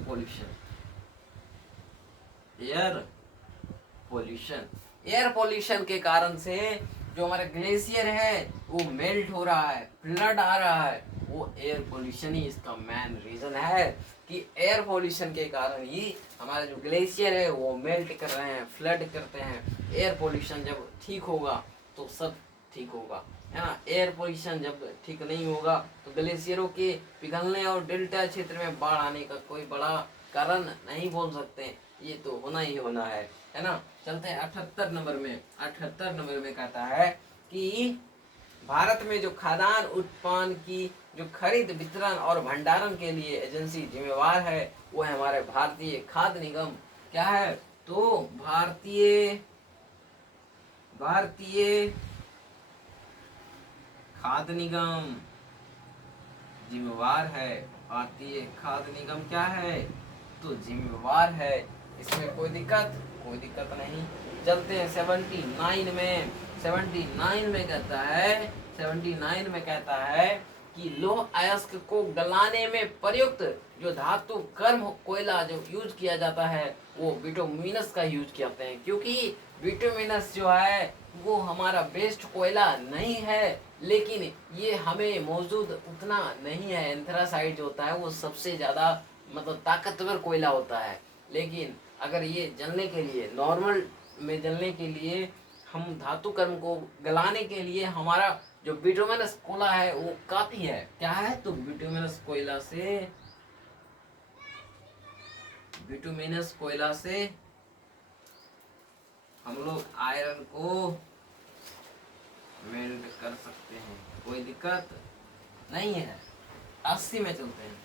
पॉल्यूशन के कारण से जो हमारे ग्लेशियर है वो मेल्ट हो रहा है, फ्लड आ रहा है। वो एयर पॉल्यूशन ही इसका मेन रीजन है कि एयर पॉल्यूशन के कारण ही हमारे जो ग्लेशियर है वो मेल्ट कर रहे हैं, फ्लड करते हैं। एयर पॉल्यूशन जब ठीक होगा तो सब ठीक होगा, है ना। एयर पॉल्यूशन जब ठीक नहीं होगा तो ग्लेशियरों के पिघलने और डेल्टा क्षेत्र में बाढ़ आने का कोई बड़ा कारण नहीं बोल सकते। ये तो होना ही होना है ना। चलते हैं 78 नंबर में। 78 नंबर में कहता है कि भारत में जो खाद्यान्न उत्पादन की जो खरीद, वितरण और भंडारण के लिए एजेंसी जिम्मेवार है वो है हमारे भारतीय खाद्य निगम। क्या है? तो भारतीय खाद्य निगम जिम्मेवार है। भारतीय खाद्य निगम क्या है? तो जिम्मेवार है। इसमें कोई दिक्कत नहीं। चलते हैं 79 में। 79 में कहता है कि लौह अयस्क को गलाने में प्रयुक्त जो धातु कर्म कोयला जो यूज किया जाता है वो बिटुमिनस का यूज करते हैं, क्योंकि बिटुमिनस जो है वो हमारा बेस्ट कोयला नहीं है, लेकिन ये हमें मौजूद उतना नहीं है। एंथ्रासाइड जो होता है वो सबसे ज़्यादा मतलब ताकतवर कोयला होता है, लेकिन अगर ये जलने के लिए, नॉर्मल में जलने के लिए, हम धातु कर्म को गलाने के लिए हमारा जो बिटुमिनस कोयला है वो काफी है। क्या है? तो बिटुमिनस कोयला से हम लोग आयरन को मेल्ट कर सकते हैं, कोई दिक्कत नहीं है। 80 में चलते हैं।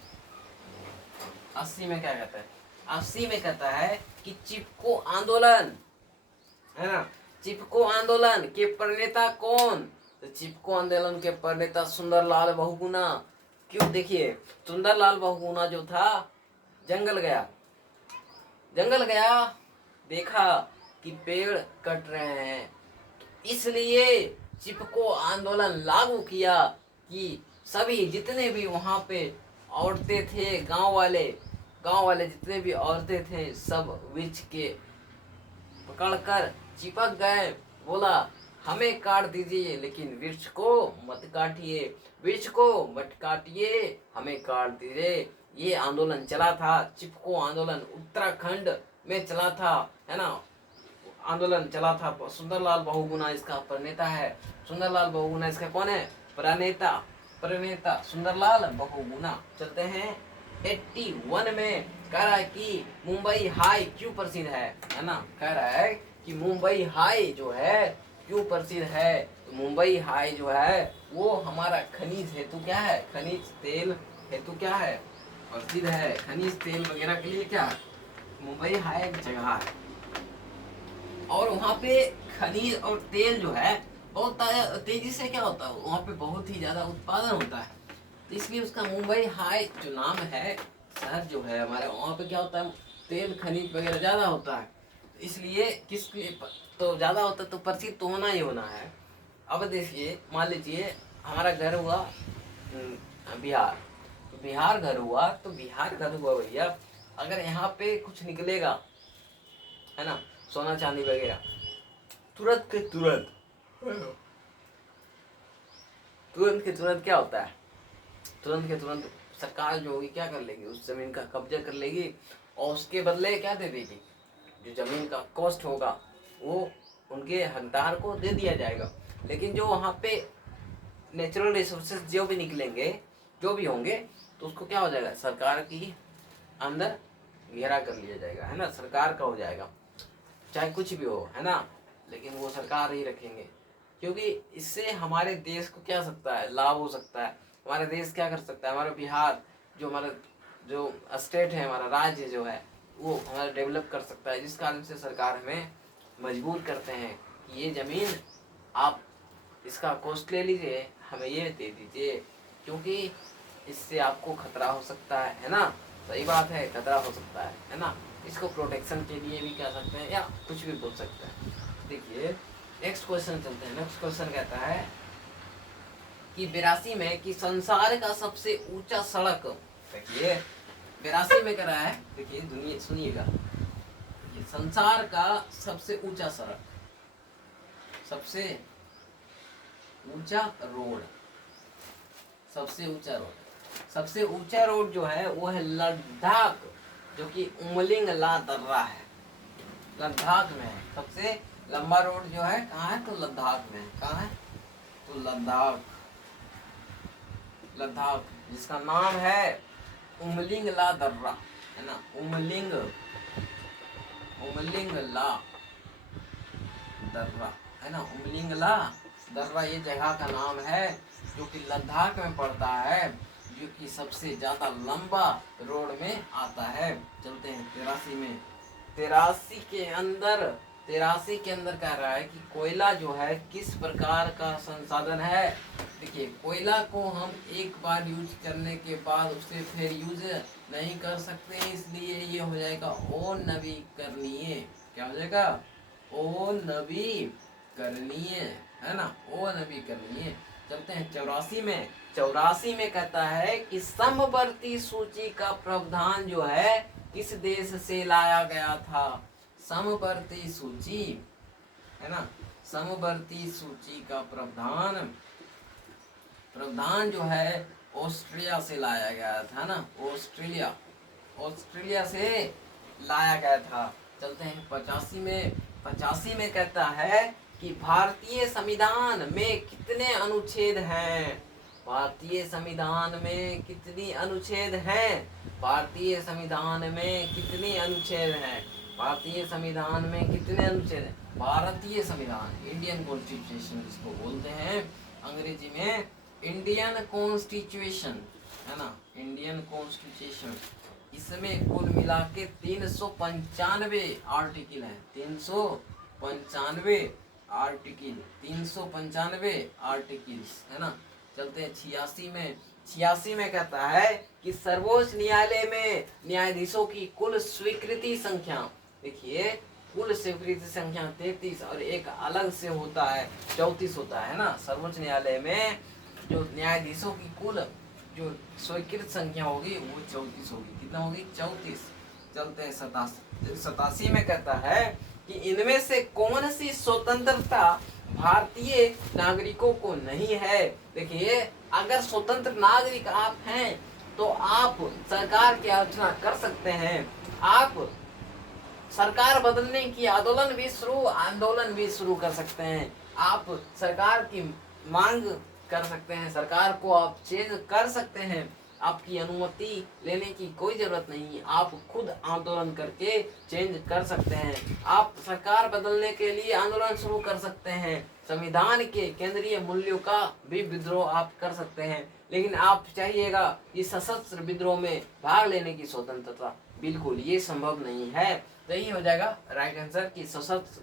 80 में क्या कहता है? 80 में कहता है कि चिपको आंदोलन, है ना, चिपको आंदोलन के प्रणेता कौन? तो चिपको आंदोलन के प्रणेता सुंदरलाल बहुगुणा। क्यों? देखिए, सुंदरलाल बहुगुणा जो था, जंगल गया, जंगल गया, देखा कि पेड़ कट रहे हैं, तो इसलिए चिपको आंदोलन लागू किया कि सभी जितने भी वहां पे औरतें थे, गांव वाले जितने भी औरतें थे, सब वृक्ष के पकड़कर चिपक गए। बोला हमें काट दीजिए लेकिन वृक्ष को मत काटिए, वृक्ष को मत काटिए, हमें काट दीजिए। ये आंदोलन चला था, चिपको आंदोलन उत्तराखंड में चला था, है ना, आंदोलन चला था। सुंदरलाल बहुगुणा इसका प्रणेता है। सुंदरलाल बहुगुणा इसका कौन है? प्रणेता, प्रणेता सुंदरलाल बहुगुणा। चलते हैं 81 में। कह रहा है कि मुंबई हाई क्यों प्रसिद्ध है ना, कह रहा है कि मुंबई हाई जो है क्यों प्रसिद्ध है? तो मुंबई हाई जो है वो हमारा खनिज हेतु क्या है? खनिज तेल हेतु क्या है? प्रसिद्ध है। खनिज तेल वगैरह के लिए क्या, मुंबई हाई एक जगह है, और वहाँ पे खनिज और तेल जो है बहुत तेजी से क्या होता है, वहाँ पे बहुत ही ज्यादा उत्पादन होता है, तो इसलिए उसका मुंबई हाई जो नाम है, शहर जो है हमारे, वहाँ पे क्या होता है, तेल खनिज वगैरह ज्यादा होता है, तो इसलिए तो ज्यादा होता है तो प्रसिद्ध तो होना ही होना है। अब देखिए, मान लीजिए हमारा घर हुआ बिहार, तो बिहार घर हुआ, तो बिहार घर हुआ भैया, अगर यहाँ पे कुछ निकलेगा, है ना, सोना चांदी वगैरह, तुरंत के तुरंत क्या होता है, तुरंत के तुरंत सरकार जो होगी क्या कर लेगी, उस जमीन का कब्जा कर लेगी, और उसके बदले क्या दे देगी, जो जमीन का कॉस्ट होगा वो उनके हकदार को दे दिया जाएगा। लेकिन जो वहाँ पे नेचुरल रिसोर्सेज जो भी निकलेंगे, जो भी होंगे, तो उसको क्या हो जाएगा, सरकार की अंदर घेरा कर लिया जाएगा, है ना, सरकार का हो जाएगा, चाहे कुछ भी हो, है ना, लेकिन वो सरकार ही रखेंगे, क्योंकि इससे हमारे देश को क्या सकता है, लाभ हो सकता है। हमारा देश क्या कर सकता है, हमारा बिहार जो हमारा जो स्टेट है, हमारा राज्य जो है, वो हमारा डेवलप कर सकता है, जिस कारण से सरकार हमें मजबूर करते हैं कि ये ज़मीन आप इसका कॉस्ट ले लीजिए, हमें ये दे दीजिए, क्योंकि इससे आपको खतरा हो सकता है ना, सही बात है, खतरा हो सकता है ना, इसको प्रोटेक्शन के लिए भी कह सकते हैं या कुछ भी बोल सकते हैं। देखिए नेक्स्ट क्वेश्चन चलते हैं। नेक्स्ट क्वेश्चन कहता है कि 82 में कि संसार का सबसे ऊंचा सड़क, देखिए 82 में कह रहा है, देखिए दुनिया सुनिएगा, संसार का सबसे ऊंचा सड़क, सबसे ऊंचा रोड, सबसे ऊंचा रोड, सबसे ऊंचा रोड जो है वो है लद्दाख, जो कि उमलिंग ला दर्रा है, लद्दाख में है। सबसे लंबा रोड जो है कहाँ है, तो लद्दाख में है। कहाँ है, तो लद्दाख, लद्दाख जिसका नाम है उमलिंग ला दर्रा, है ना, उमलिंग ला दर्रा, है ना, उमलिंग ला दर्रा ये जगह का नाम है, जो कि लद्दाख में पड़ता है, जो कि सबसे ज्यादा लंबा रोड में आता है। चलते हैं 83 में। 83 के अंदर कह रहा है कि कोयला जो है किस प्रकार का संसाधन है। देखिए कोयला को हम एक बार यूज करने के बाद उसे फिर यूज नहीं कर सकते, इसलिए ये हो जाएगा अनवीकरणीय। क्या हो जाएगा, अनवीकरणीय, है ना, अनवीकरणीय। चलते हैं 84 में। 84 में कहता है कि समवर्ती सूची का प्रावधान जो है किस देश से लाया गया था। समवर्ती सूची, है ना, समवर्ती सूची का प्रावधान जो है ऑस्ट्रिया से लाया गया था ना, ऑस्ट्रेलिया से लाया गया था। चलते हैं 85 में। 85 में कहता है कि भारतीय संविधान में कितने अनुच्छेद हैं। भारतीय संविधान में कितनी अनुच्छेद हैं, भारतीय संविधान में कितने अनुच्छेद हैं, भारतीय संविधान में कितने अनुच्छेद हैं। भारतीय संविधान, इंडियन कॉन्स्टिट्यूशन जिसको बोलते हैं अंग्रेजी में, इंडियन कॉन्स्टिट्यूशन, है ना, इंडियन कॉन्स्टिट्यूशन, इसमें कुल मिला के 395 आर्टिकल हैं, 395 आर्टिकल, 395 आर्टिकल्स, है ना। चलते हैं 86 में। 86 में कहता है कि सर्वोच्च न्यायालय में न्यायाधीशों की कुल स्वीकृति संख्या, देखिए कुल स्वीकृति संख्या 33 और एक अलग से होता है 34 होता है ना। सर्वोच्च न्यायालय में जो न्यायाधीशों की कुल जो स्वीकृत संख्या होगी वो 34 होगी। कितना होगी? 34। चलते हैं 87 में कहता है कि इनमें से कौन सी स्वतंत्रता भारतीय नागरिकों को नहीं है। देखिए अगर स्वतंत्र नागरिक आप हैं तो आप सरकार की आलोचना कर सकते हैं, आप सरकार बदलने की आंदोलन भी शुरू कर सकते हैं, आप सरकार की मांग कर सकते हैं, सरकार को आप चेंज कर सकते हैं, आपकी अनुमति लेने की कोई जरूरत नहीं, आप खुद आंदोलन करके चेंज कर सकते हैं, आप सरकार बदलने के लिए आंदोलन शुरू कर सकते हैं, संविधान के केंद्रीय मूल्यों का भी विद्रोह आप कर सकते हैं। लेकिन आप चाहिएगा कि सशस्त्र विद्रोह में भाग लेने की स्वतंत्रता, बिल्कुल ये संभव नहीं है। तो यही हो जाएगा राइट आंसर कि सशस्त्र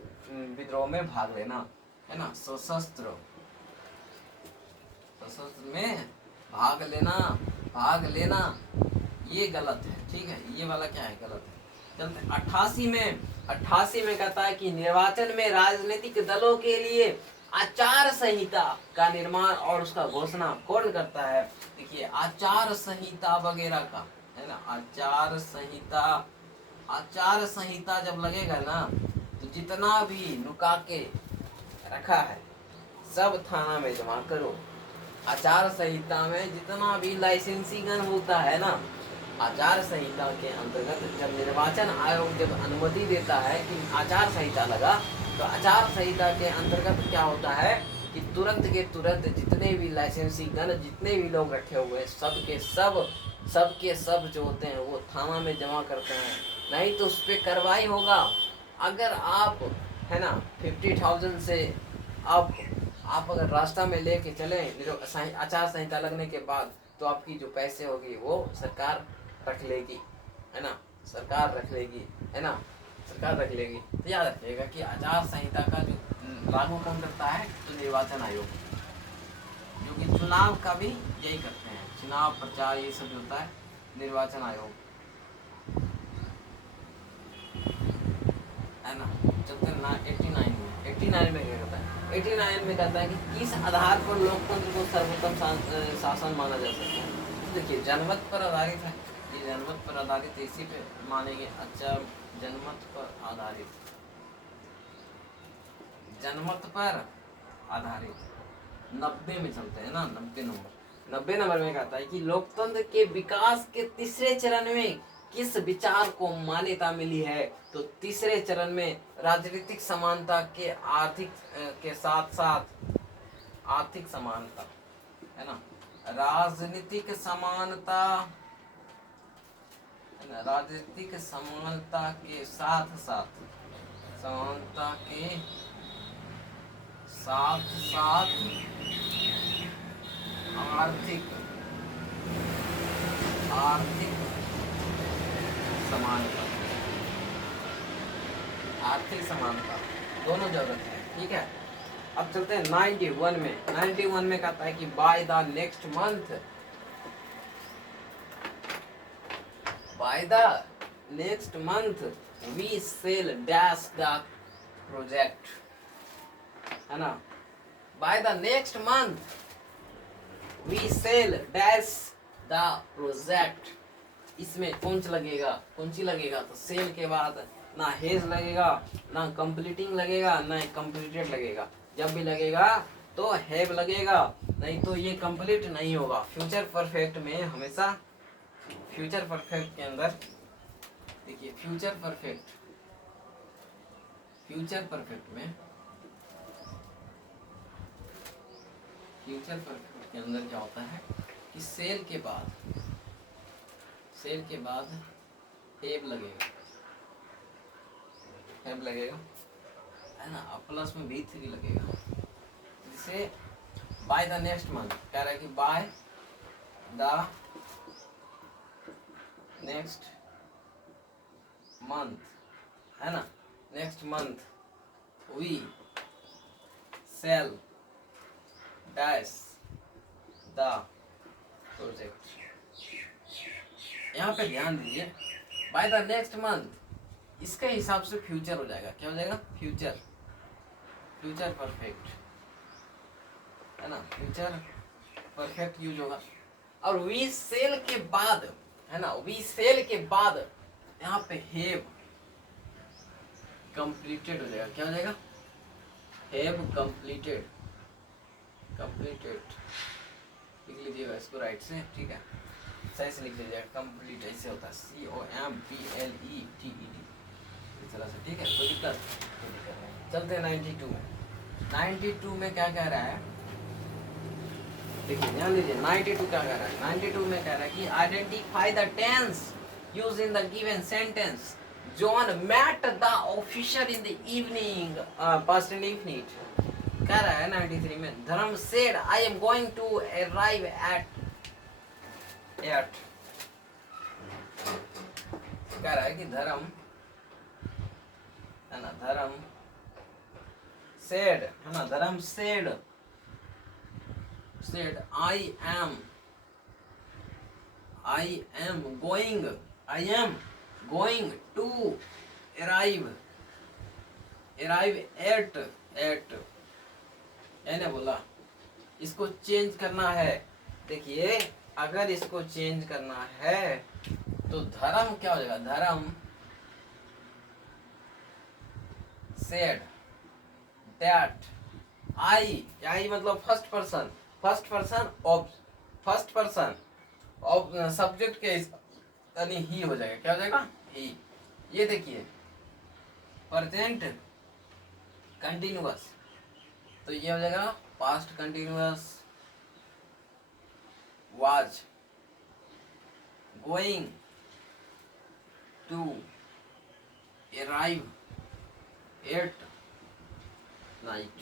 विद्रोह में भाग लेना, है ना, सशस्त्र में भाग लेना ये गलत है, ठीक है, ये वाला क्या है? गलत है। चलते 88 में कहता है कि निर्वाचन में राजनीतिक दलों के लिए आचार संहिता का निर्माण और उसका घोषणा कौन करता है? देखिए आचार संहिता वगैरह का, है ना, आचार संहिता जब लगेगा ना तो जितना भी नुका के रखा है सब थाना में जमा करो। आचार संहिता में जितना भी लाइसेंसिंगन होता है ना, आचार संहिता के अंतर्गत जब निर्वाचन आयोग जब अनुमति देता है कि आचार संहिता लगा, तो आचार संहिता के अंतर्गत क्या होता है कि तुरंत के तुरंत जितने भी लाइसेंसिंगन जितने भी लोग रखे हुए हैं सबके सब जो होते हैं वो थाना में जमा करते हैं, नहीं तो उस पर कार्रवाई होगा। अगर आप, है ना, 50,000 से आप अगर रास्ता में लेके चले आचार संहिता लगने के बाद, तो आपकी जो पैसे होगी वो सरकार रख लेगी, है ना, सरकार रख लेगी। तो याद रखिएगा कि आचार संहिता का जो लागू कौन करता है? तो निर्वाचन आयोग, जो कि चुनाव का भी यही करते हैं, चुनाव प्रचार ये सब होता है निर्वाचन आयोग, है ना। चलते हैं 89 में क्या कहता है? 89 में कहता है कि किस आधार पर लोकतंत्र को सर्वोत्तम शासन माना जा सकता है? तो देखिए जनमत पर आधारित है, ये जनमत पर आधारित इसी पे मानेंगे। अच्छा जनमत पर आधारित 90 में चलते हैं ना, 90 नंबर में कहता है कि लोकतंत्र के विकास के तीसरे चरण में किस विचार को मान्यता मिली है? तो तीसरे चरण में राजनीतिक समानता के साथ साथ आर्थिक समानता, है ना, राजनीतिक समानता के साथ साथ आर्थिक समानता दोनों जरूरत है, ठीक है। अब चलते हैं 91 में कहता है कि by the next month we sell dash the project, है ना, by the next month we sell dash the project. इसमें कौन सी लगेगा? तो सेल के बाद ना हेज लगेगा, ना कंप्लीटिंग लगेगा, ना कंप्लीटेड लगेगा। जब भी लगेगा तो हैव लगेगा, नहीं तो ये कंप्लीट नहीं होगा। फ्यूचर परफेक्ट में हमेशा, फ्यूचर परफेक्ट के अंदर देखिए, फ्यूचर परफेक्ट के अंदर क्या होता है कि सेल के बाद हैव लगेगा, है ना, प्लस में V3 लगेगा। जिसे बाय द नेक्स्ट मंथ कह रहा है कि बाय द नेक्स्ट मंथ, है ना, next month we sell dash the project. यहाँ पे ध्यान दीजिए, बाय द नेक्स्ट मंथ इसके हिसाब से फ्यूचर हो जाएगा। क्या हो जाएगा? फ्यूचर, फ्यूचर परफेक्ट, है ना, फ्यूचर परफेक्ट यूज होगा। और वी सेल के बाद, है ना, वी सेल के बाद यहाँ पे हैव कंप्लीटेड हो जाएगा। क्या हो जाएगा? हैव कंप्लीटेड, कंप्लीटेड लिख लीजिएगा इसको राइट से, ठीक है, सही से लिख लीजिएगा। कंप्लीट ऐसे होता है, COMPLETED इस तरह से, ठीक है। कोई दिक्कत नहीं। चलते हैं 92 में। 92 में क्या कह रहा है, देखिए ध्यान दीजिए। 92 क्या कह रहा है? 92 में कह रहा है कि identify the tense use in the given sentence. John met the officer in the evening, past indefinite कह रहा है 93 में। Dharam said I am going to arrive at कह रहा है कि धर्म, है ना, धर्म सेड, है ना, धर्म said I am going to arrive at मैंने बोला इसको चेंज करना है। देखिए अगर इसको चेंज करना है तो धर्म क्या हो जाएगा? धर्म said that I मतलब first person, first person of subject के यानी ही हो जाएगा। क्या हो जाएगा? ही। ये देखिए प्रेजेंट कंटिन्यूअस, तो ये हो जाएगा past continuous was going to arrive at night,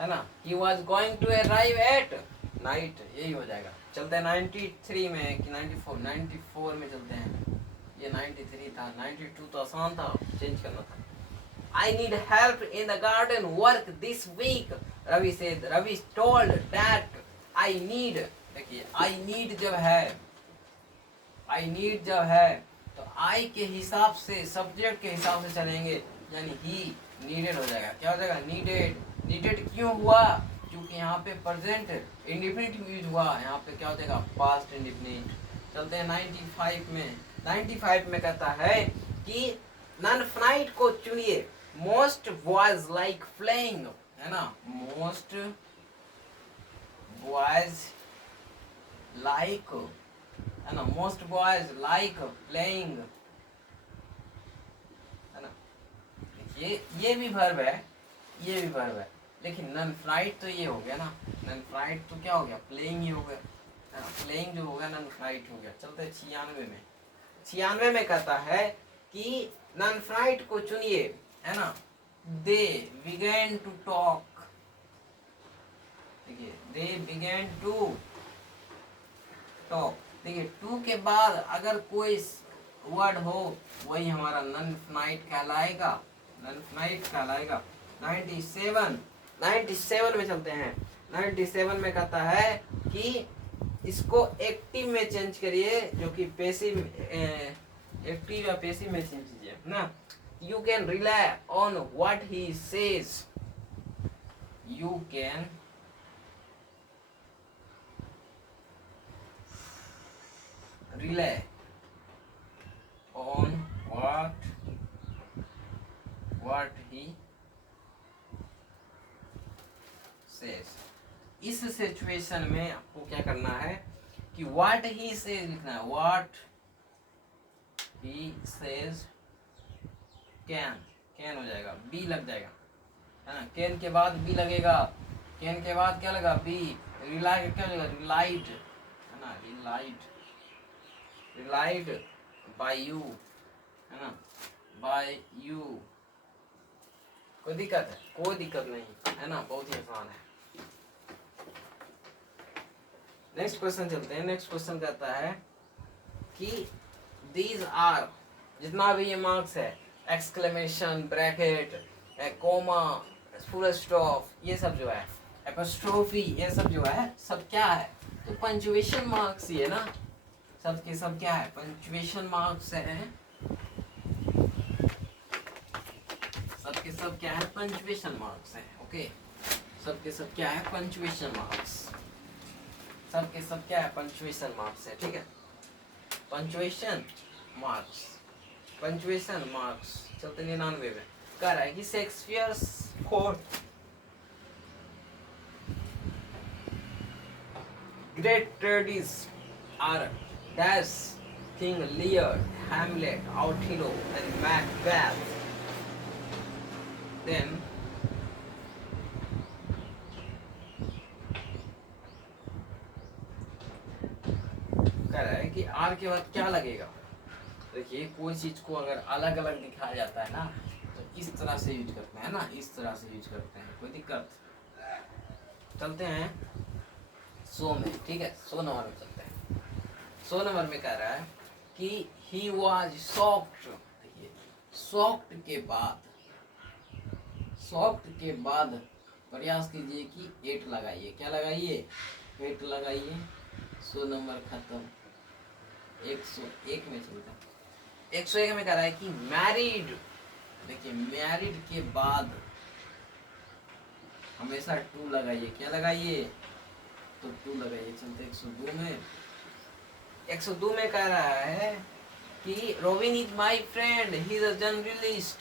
है ना, he was going to arrive at night, यही हो जाएगा। चलते हैं 93 में कि 94 में चलते हैं। ये 93 था, 92 तो आसान था, चेंज करना था। I need help in the garden work this week, Ravi said, Ravi told that I need, देखिए I need जब है तो I के हिसाब से, सब्जेक्ट के हिसाब से चलेंगे, यानी he needed हो जाएगा। क्या हो जाएगा? नीडेड क्यों हुआ? क्योंकि यहाँ पे प्रेजेंट इंडेफिनिट यूज हुआ, यहाँ पे क्या हो जाएगा? Past indefinite. चलते हैं 95 में। 95 में कहता है कि नॉन फाइनाइट को चुनिए। मोस्ट बॉयज लाइक प्लेइंग, है ना, मोस्ट बॉयज लाइक, है ना, मोस्ट बॉयज लाइक प्लेइंग, है ना। ये भी वर्ब है, ये भी वर्ब है, लेकिन नॉन फ्लाइट तो ये हो गया ना, नॉन फ्लाइट तो क्या हो गया? प्लेइंग ही हो गया, है ना, प्लेइंग जो हो गया नॉन फ्लाइट हो गया। चलते हैं 96 में। 96 में कहता है कि नॉन फ्लाइट को चुनिए, है ना। दे बिगेन टू टॉक, देखिए दे बिगेन टू टॉक, देखिए टू के बाद अगर कोई वर्ड हो वही हमारा नॉन फाइनाइट कहलाएगा, नॉन फाइनाइट कहलाएगा। 97 में चलते हैं। 97 में कहता है कि इसको एक्टिव में चेंज करिए, जो कि पैसिव, एक्टिव या पैसिव में चेंज कीजिए ना। You can rely on what he says, you can rely on what he says. इस सिचुएशन में आपको क्या करना है कि व्हाट ही सेज लिखना है। व्हाट ही सेज कैन हो जाएगा, बी लग जाएगा, है ना। कैन के बाद बी लगेगा, कैन के बाद क्या लगा? बी। रिलाई क्या लगेगा? रिलाइड, है ना, रिलाइड बाय यू, है ना, बाय यू। कोई दिक्कत है? कोई दिक्कत नहीं, है ना, बहुत ही आसान है। नेक्स्ट क्वेश्चन चलते हैं। नेक्स्ट क्वेश्चन कहता है कि दीज आर, जितना भी ये मार्क्स है, exclamation, bracket, comma, full stop, ये सब जो है, एपोस्ट्रोफी, ये सब जो है सब क्या है, तो पंचुएशन मार्क्स ही है ना। सब के सब क्या है, पंचुएशन मार्क्स है। सब के सब क्या है, पंचुएशन मार्क्स है। ओके, सब के सब क्या है, पंचुएशन मार्क्स। सब के सब क्या है, पंचुएशन मार्क्स है। ठीक है, पंचुएशन मार्क्स, पंचुएशन मार्क्स। चलते 99 में कह रहा है कि Shakespeare's fourth great tragedies are dash King Lear, Hamlet, Othello and Macbeth. Then कह रहा है कि आर के बाद क्या लगेगा। देखिए, कोई चीज को अगर अलग अलग दिखाया जाता है ना, तो इस तरह से यूज करते हैं ना, इस तरह से यूज करते हैं, कोई दिक्कत। चलते हैं 100 में। ठीक है, 100 नंबर में चलते हैं। 100 नंबर में कह रहा है कि ही वॉज शॉक्ड। देखिए, शॉक्ड के बाद, शॉक्ड के बाद प्रयास कीजिए कि 8 लगाइए। क्या लगाइए, 8 लगाइए। 100 नंबर खत्म। 101 में चलता है। 101 में कह रहा है कि मैरिड। देखिए, मैरिड के बाद हमेशा 2 लगाइए। क्या लगाइए, तो 2 लगाइए। चलते 102 में। 102 में कह रहा है कि robin is my friend, he is a journalist.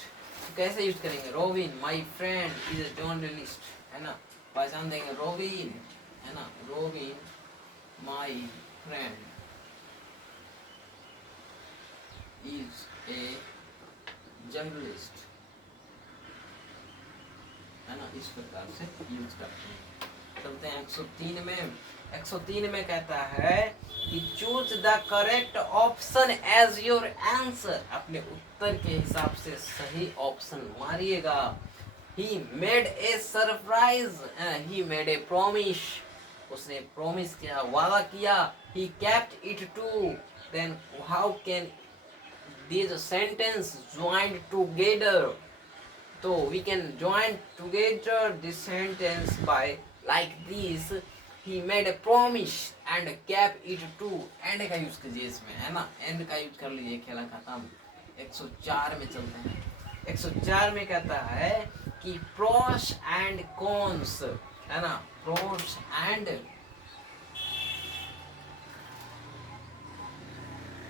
कैसे यूज करेंगे, robin my friend is a journalist, है ना। पहचान देंगे रोबिन, है ना, robin my friend is a journalist, है ना। इस प्रकार से यूज करते हैं। चलते हैं 103 में। 103 में कहता है कि choose the correct option as your answer. अपने उत्तर के हिसाब से सही ऑप्शन मारिएगा। He made a surprise, he made a promise, उसने promise किया, वादा किया। He kept it too. Then how can these sentence joined together? So we can join together this sentence by like this: he made a promise and kept it too. and का यूज कीजिए इसमें, है ना, and का यूज कर लीजिए, खेला खत्म। 104 में चलते हैं। 104 में कहता है कि प्रोस एंड कॉन्स, है ना, प्रोस एंड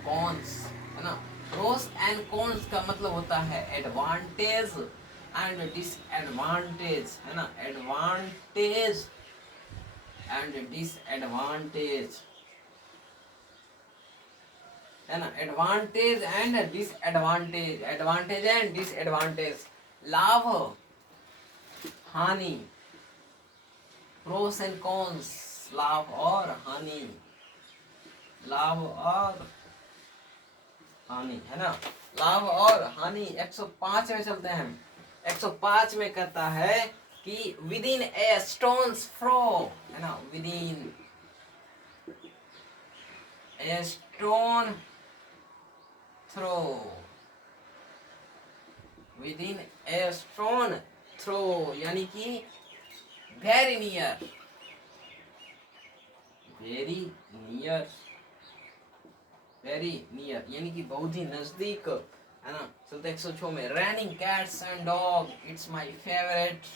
कॉन्स, है ना। प्रोस एंड कॉन्स का मतलब होता है एडवांटेज एंड डिसएडवांटेज, है ना, एडवांटेज एंड डिसएडवांटेज, है ना, advantage and disadvantage, advantage and disadvantage, लाभ हानि, प्रोस एंड कॉन्स, लाभ और हानि, लाभ और हानि, है ना, लाभ और हानि। 105 में चलते हैं। 105 में कहता है कि within a stone's throw, है ना, within a stone throw, within a stone throw, यानी कि very near, very near, very near यानी कि बहुत ही नजदीक, है ना। चलते 106 में। Running cats and dog, it's my favourite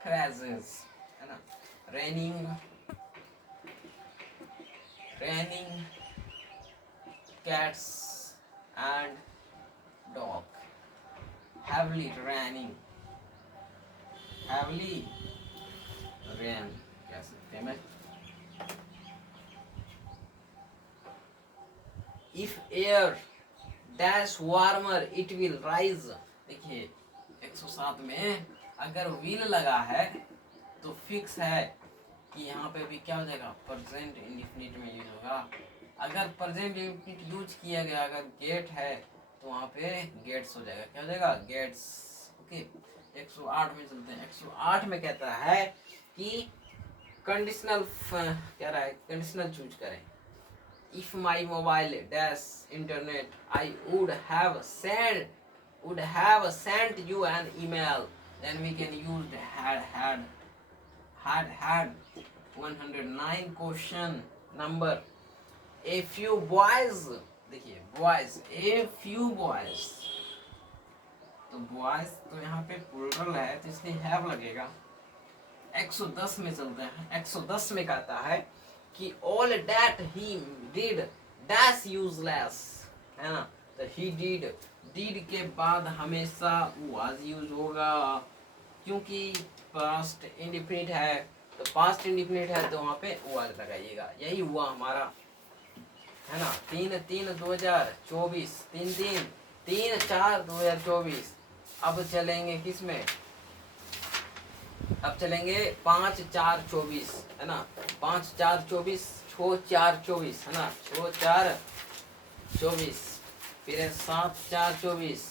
phrases, है ना। Running, running cats and dog, heavily raining, heavily rain कह सकते हैं मैं। If air dash warmer it will rise। देखिए 107 में अगर will लगा है तो फिक्स है कि यहाँ पे भी क्या हो जाएगा, प्रेजेंट इंडेफिनिट में यूज होगा। अगर प्रेजेंट इंडेफिनिट यूज किया गया, अगर गेट है तो वहाँ पे गेट्स हो जाएगा। क्या हो जाएगा, गेट्स। ओके, 108 में चलते हैं। 108 में कहता है कि कंडीशनल क्या रहा है, कंडीशनल चूज करें। If my mobile dash internet I would have sent you an email, then we can use the had 109 question number. A few boys, देखिए बॉयज, ए फ्यू बॉयज, तो बॉयज तो यहाँ पे प्लूरल है तो इसलिए हैव लगेगा। 110 में चलते हैं। 110 में कहता है कि all that he did dash useless, है ना। तो ही डिड के बाद हमेशा वाज यूज होगा, क्योंकि पास्ट इंडिफिनिट है, तो पास्ट इंडिफिनिट है तो वहाँ पे वाज लगाइएगा। यही हुआ हमारा, है ना। 3/3/2024, 3/4/2024। अब चलेंगे किस में, अब चलेंगे 5/4/24, है ना। 5/4/24, 6/4/24, है ना, 6/4/24, फिर 7/4/24,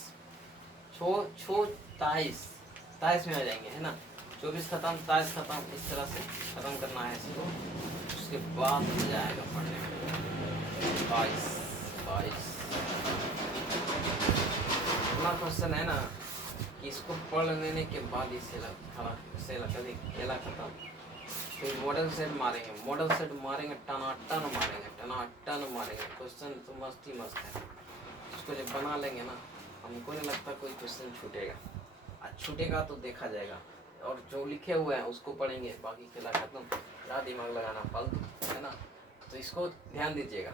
6/6/23, 23 में आ जाएंगे, है ना। 24 खत्म, 23 खत्म, इस तरह से खत्म करना है इसको। उसके बाद मजा आएगा पढ़ने में। 22 इतना क्वेश्चन है ना कि इसको पढ़ लेने के बाद ही खेला खत्म। फिर मॉडल सेट मारेंगे, टनाटन मारेंगे। क्वेश्चन तो मस्त ही मस्त है। इसको जब बना लेंगे ना, हमको नहीं लगता कोई क्वेश्चन छूटेगा। आज छूटेगा तो देखा जाएगा, और जो लिखे हुए हैं उसको पढ़ेंगे, बाकी खेला खत्म। क्या दिमाग लगाना फालतू, है ना। तो इसको ध्यान दीजिएगा।